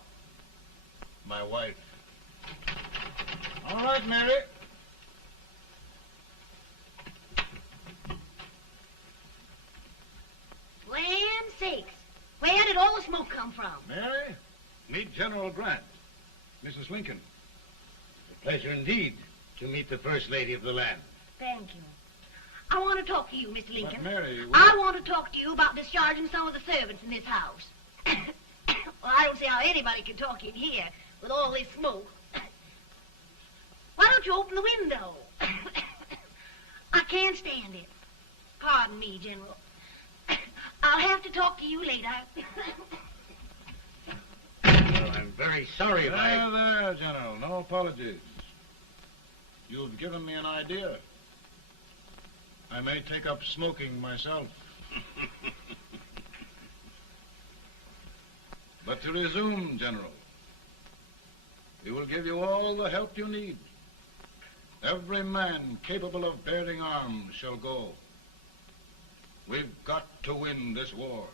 My wife. All right, Mary. Land sakes. Where did all the smoke come from? Mary, meet General Grant, Mrs. Lincoln. A pleasure indeed to meet the First Lady of the land. Thank you. I want to talk to you, Mr. Lincoln. But Mary, I want to talk to you about discharging some of the servants in this house. Well, I don't see how anybody can talk in here with all this smoke. Why don't you open the window? I can't stand it. Pardon me, General. I'll have to talk to you later. Well, I'm very sorry if There, General. No apologies. You've given me an idea. I may take up smoking myself. But to resume, General, we will give you all the help you need. Every man capable of bearing arms shall go. We've got to win this war.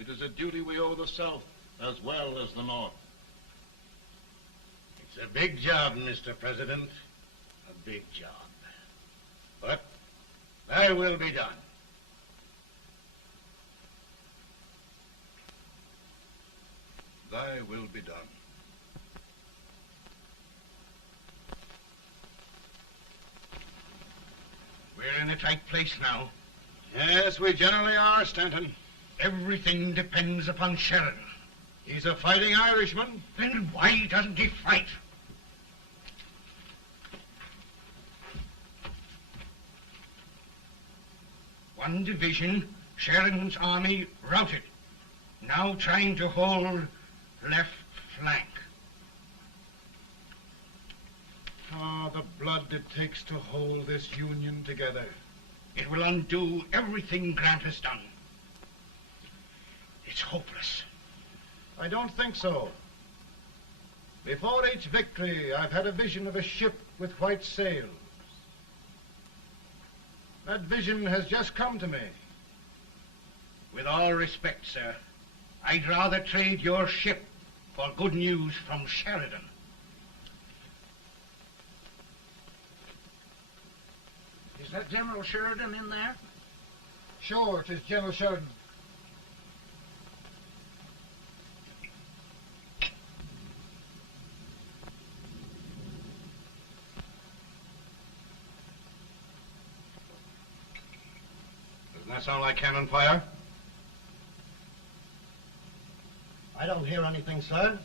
It is a duty we owe the South as well as the North. It's a big job, Mr. President. A big job. But thy will be done. Thy will be done. We're in a tight place now. Yes, we generally are, Stanton. Everything depends upon Sheridan. He's a fighting Irishman. Then why doesn't he fight? One division, Sheridan's army, routed. Now trying to hold left flank. Ah, the blood it takes to hold this Union together. It will undo everything Grant has done. It's hopeless. I don't think so. Before each victory, I've had a vision of a ship with white sails. That vision has just come to me. With all respect, sir, I'd rather trade your ship for good news from Sheridan. Is that General Sheridan in there? Sure, it is General Sheridan. Doesn't that sound like cannon fire? I don't hear anything, sir.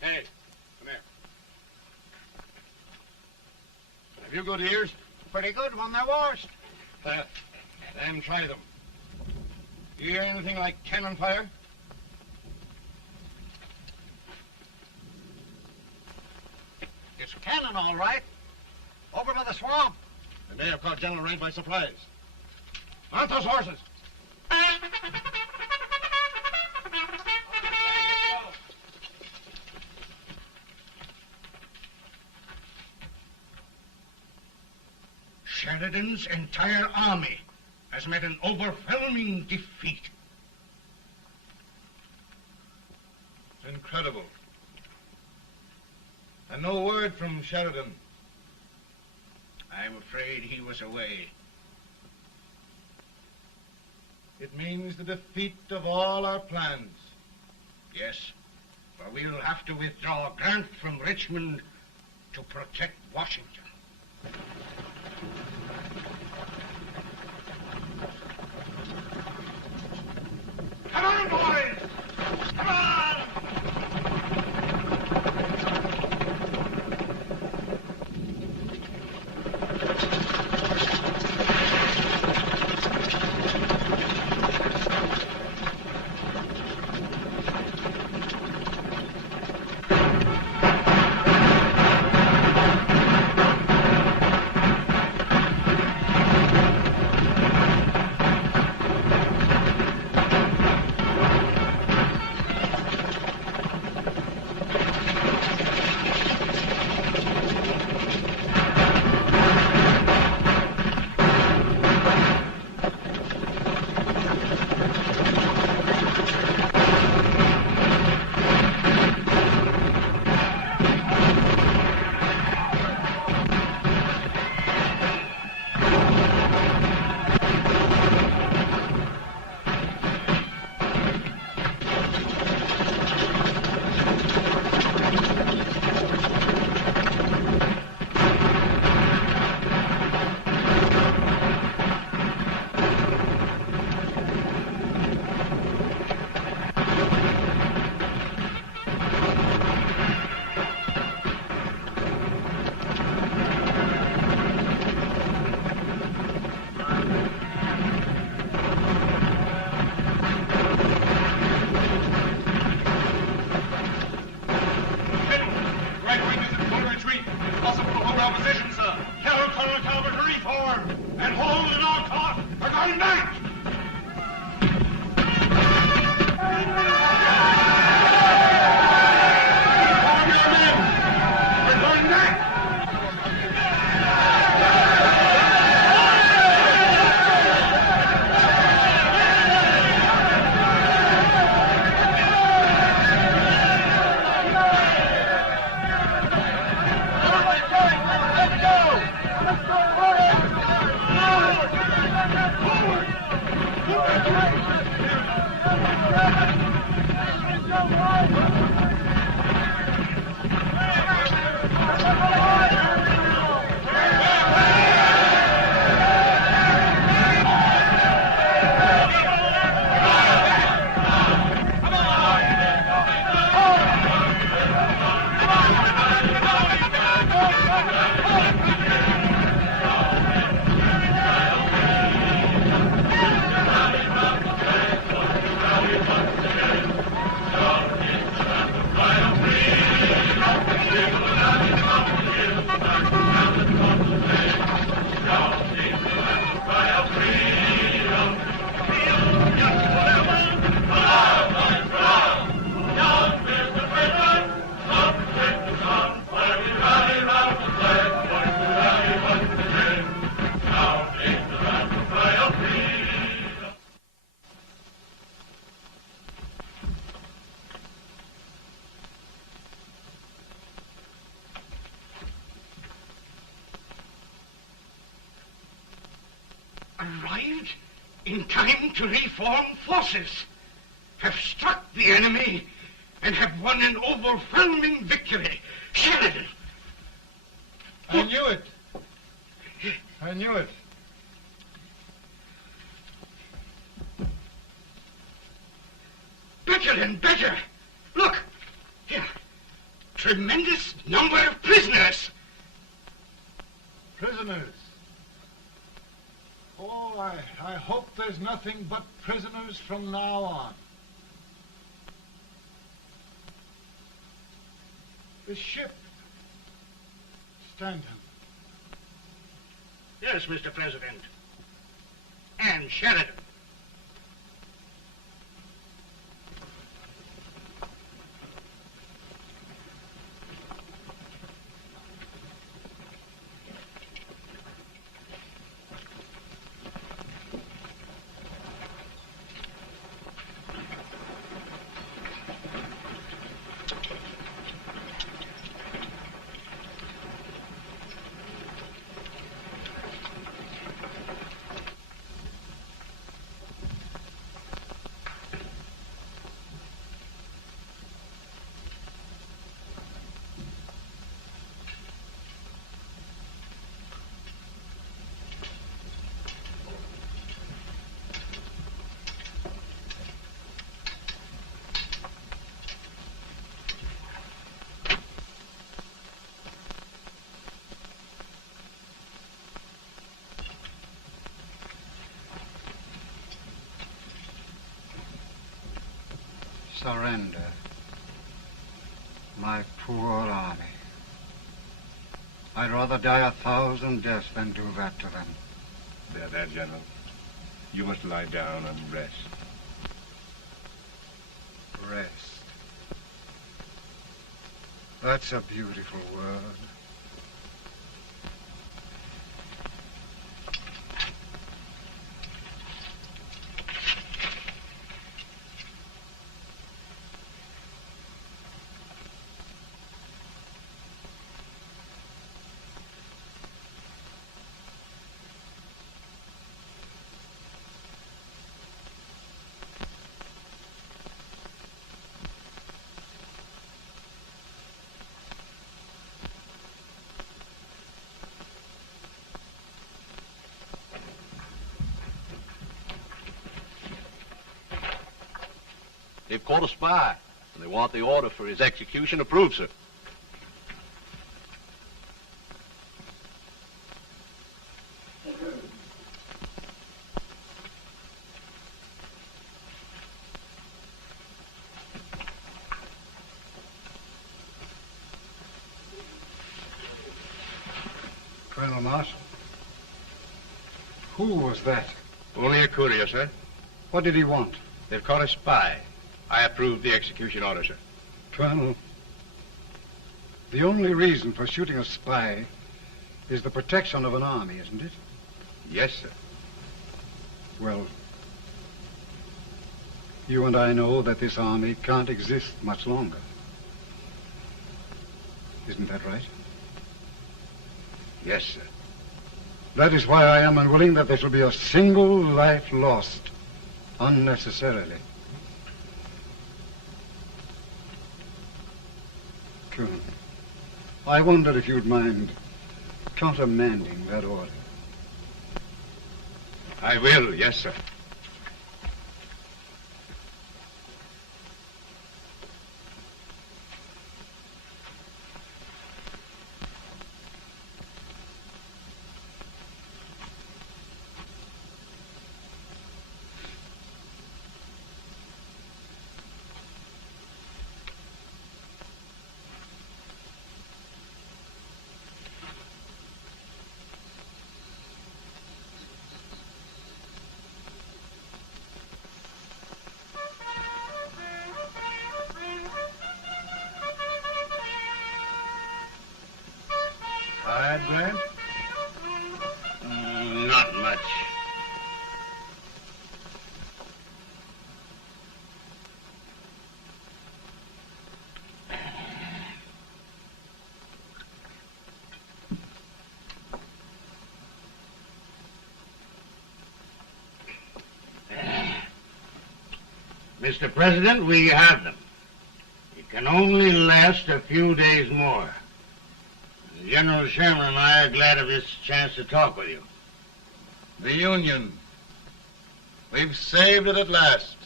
Hey, come here. Have you good ears? Pretty good when they're washed. Then try them. You hear anything like cannon fire? It's cannon, all right. Over by the swamp. They may have caught General Rank by surprise. Mount those horses. Sheridan's entire army has met an overwhelming defeat. It's incredible. And no word from Sheridan. I'm afraid he was away. It means the defeat of all our plans. Yes, for we'll have to withdraw Grant from Richmond to protect Washington. Come on, boys! Come on! Arrived in time to reform forces, have struck the enemy, and have won an overwhelming victory. Sheridan! I knew it. I knew it. Better and better. Look, here. Tremendous number of prisoners. Prisoners? Oh, I hope there's nothing but prisoners from now on. The ship. Stanton. Yes, Mr. President. And Sheridan. Surrender, my poor army. I'd rather die 1,000 deaths than do that to them. There, General. You must lie down and rest. Rest. That's a beautiful word. They've caught a spy, and they want the order for his execution approved, sir. Colonel Marshall, who was that? Only a courier, sir. What did he want? They've caught a spy. I approve the execution order, sir. Colonel, the only reason for shooting a spy is the protection of an army, isn't it? Yes, sir. Well, you and I know that this army can't exist much longer. Isn't that right? Yes, sir. That is why I am unwilling that there shall be a single life lost unnecessarily. Colonel, I wonder if you'd mind countermanding that order. I will, yes, sir. Grant? Not much. Mr. President, we have them. It can only last a few days more. General Sherman and I are glad of this chance to talk with you. The Union. We've saved it at last.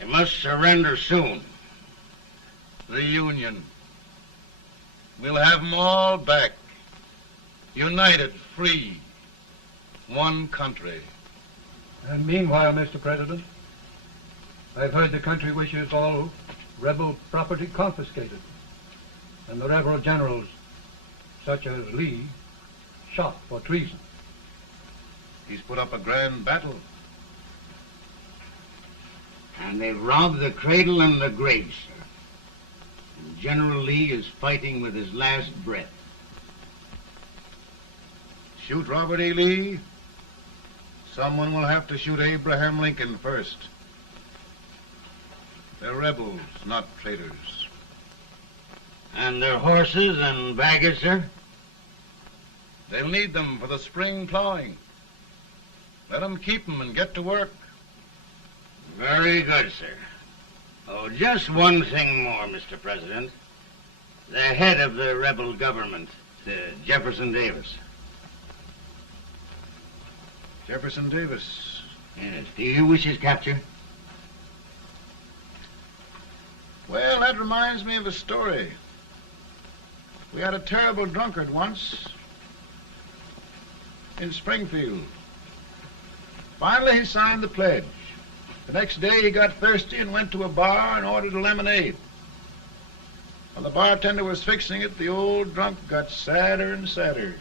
They must surrender soon. The Union. We'll have them all back. United, free. One country. And meanwhile, Mr. President, I've heard the country wishes all rebel property confiscated, and the rebel generals, such as Lee, shot for treason. He's put up a grand battle. And they've robbed the cradle and the grave, sir. And General Lee is fighting with his last breath. Shoot Robert E. Lee? Someone will have to shoot Abraham Lincoln first. They're rebels, not traitors. And their horses and baggage, sir? They'll need them for the spring plowing. Let them keep them and get to work. Very good, sir. Oh, just one thing more, Mr. President. The head of the rebel government, Jefferson Davis. Jefferson Davis? Yes. Do you wish his capture? Well, that reminds me of a story. We had a terrible drunkard once in Springfield. Finally, he signed the pledge. The next day, he got thirsty and went to a bar and ordered a lemonade. While the bartender was fixing it, the old drunk got sadder and sadder.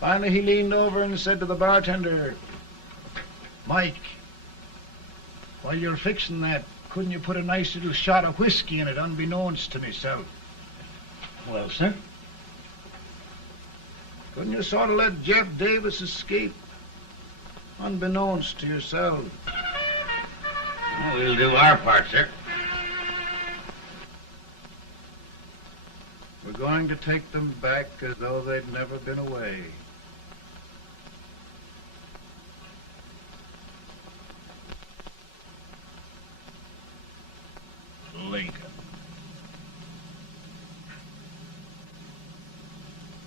Finally, he leaned over and said to the bartender, "Mike, while you're fixing that, couldn't you put a nice little shot of whiskey in it, unbeknownst to myself?" Well, sir? Couldn't you sort of let Jeff Davis escape, unbeknownst to yourself? Well, we'll do our part, sir. We're going to take them back as though they'd never been away. Lincoln.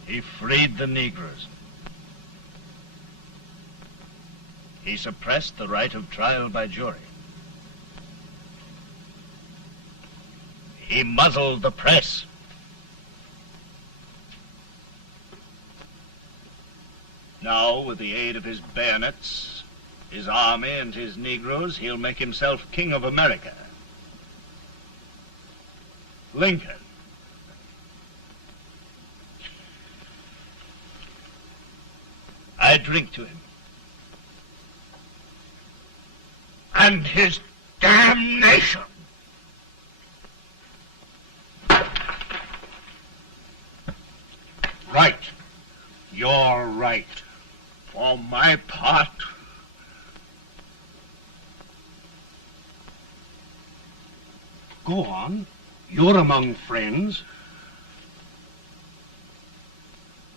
He freed the Negroes. He suppressed the right of trial by jury. He muzzled the press. Now, with the aid of his bayonets, his army, and his Negroes, he'll make himself king of America. Lincoln. I drink to him. And his damnation. Right. You're right. For my part, go on. You're among friends.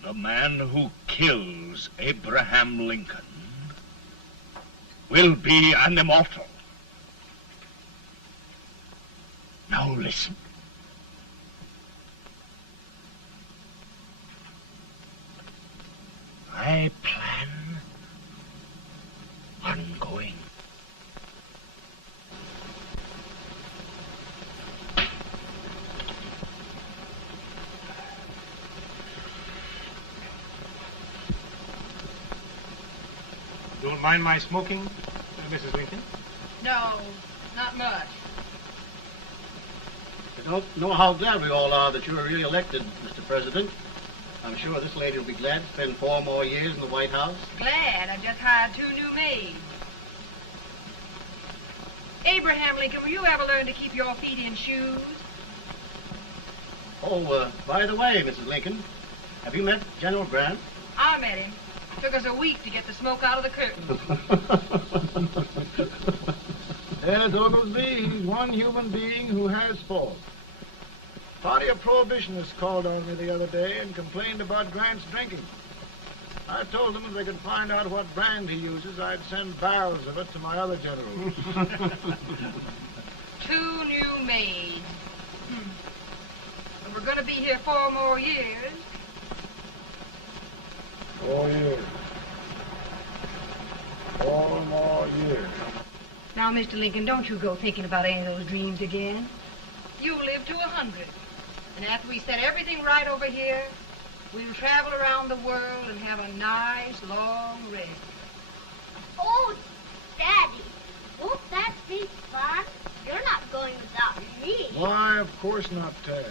The man who kills Abraham Lincoln will be an immortal. Now listen. I plan on going. Don't mind my smoking, Mrs. Lincoln? No, not much. I don't know how glad we all are that you were re-elected, Mr. President. I'm sure this lady will be glad to spend 4 more years in the White House. Glad. I've just hired 2 new maids. Abraham Lincoln, will you ever learn to keep your feet in shoes? Oh, by the way, Mrs. Lincoln, have you met General Grant? I met him. Took us a week to get the smoke out of the curtain. Yes, Oglesby, he's one human being who has faults. A party of prohibitionists called on me the other day and complained about Grant's drinking. I told them if they could find out what brand he uses, I'd send barrels of it to my other generals. 2 new maids. And we're going to be here 4 more years. 4 years. 4 more years. Now, Mr. Lincoln, don't you go thinking about any of those dreams again. You live to 100. And after we set everything right over here, we'll travel around the world and have a nice, long rest. Oh, Daddy, won't that be fun? You're not going without me. Why, of course not, Ted.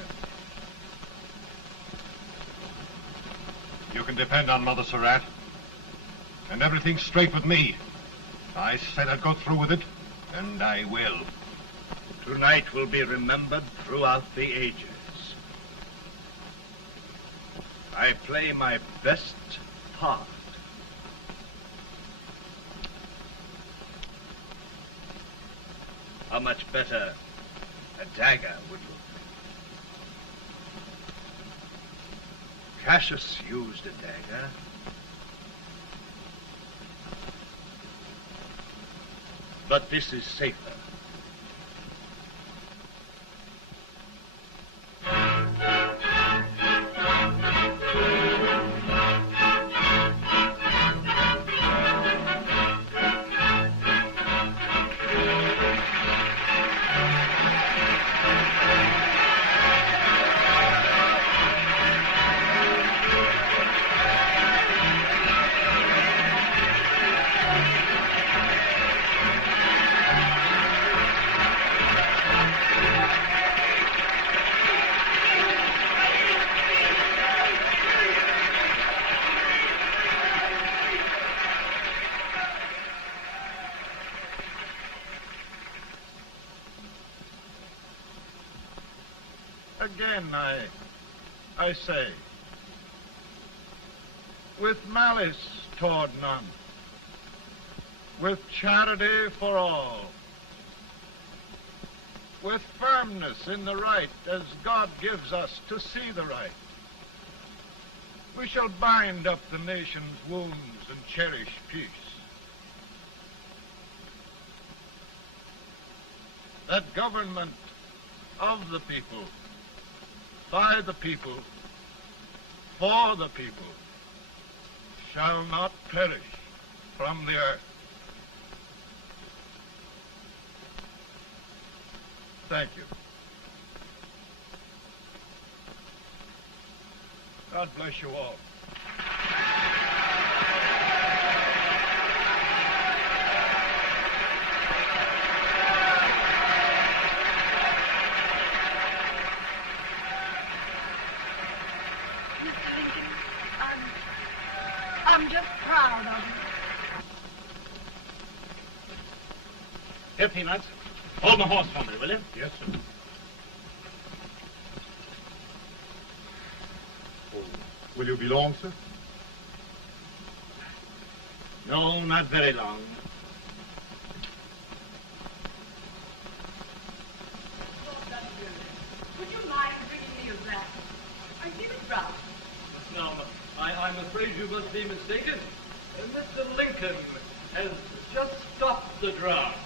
You can depend on Mother Surratt. And everything's straight with me. I said I'd go through with it, and I will. Tonight will be remembered throughout the ages. I play my best part. How much better a dagger would look. Cassius used a dagger. But this is safer. Again, I say, with malice toward none, with charity for all, with firmness in the right as God gives us to see the right, we shall bind up the nation's wounds and cherish peace. That government of the people, by the people, for the people, shall not perish from the earth. Thank you. God bless you all. I'm just proud of you. Here, Peanuts. Hold my horse for me, will you? Yes, sir. Oh, will you be long, sir? No, not very long. Would you mind bringing me a wrap? I give it round. Now, I'm afraid you must be mistaken. Mr. Lincoln has just stopped the draft.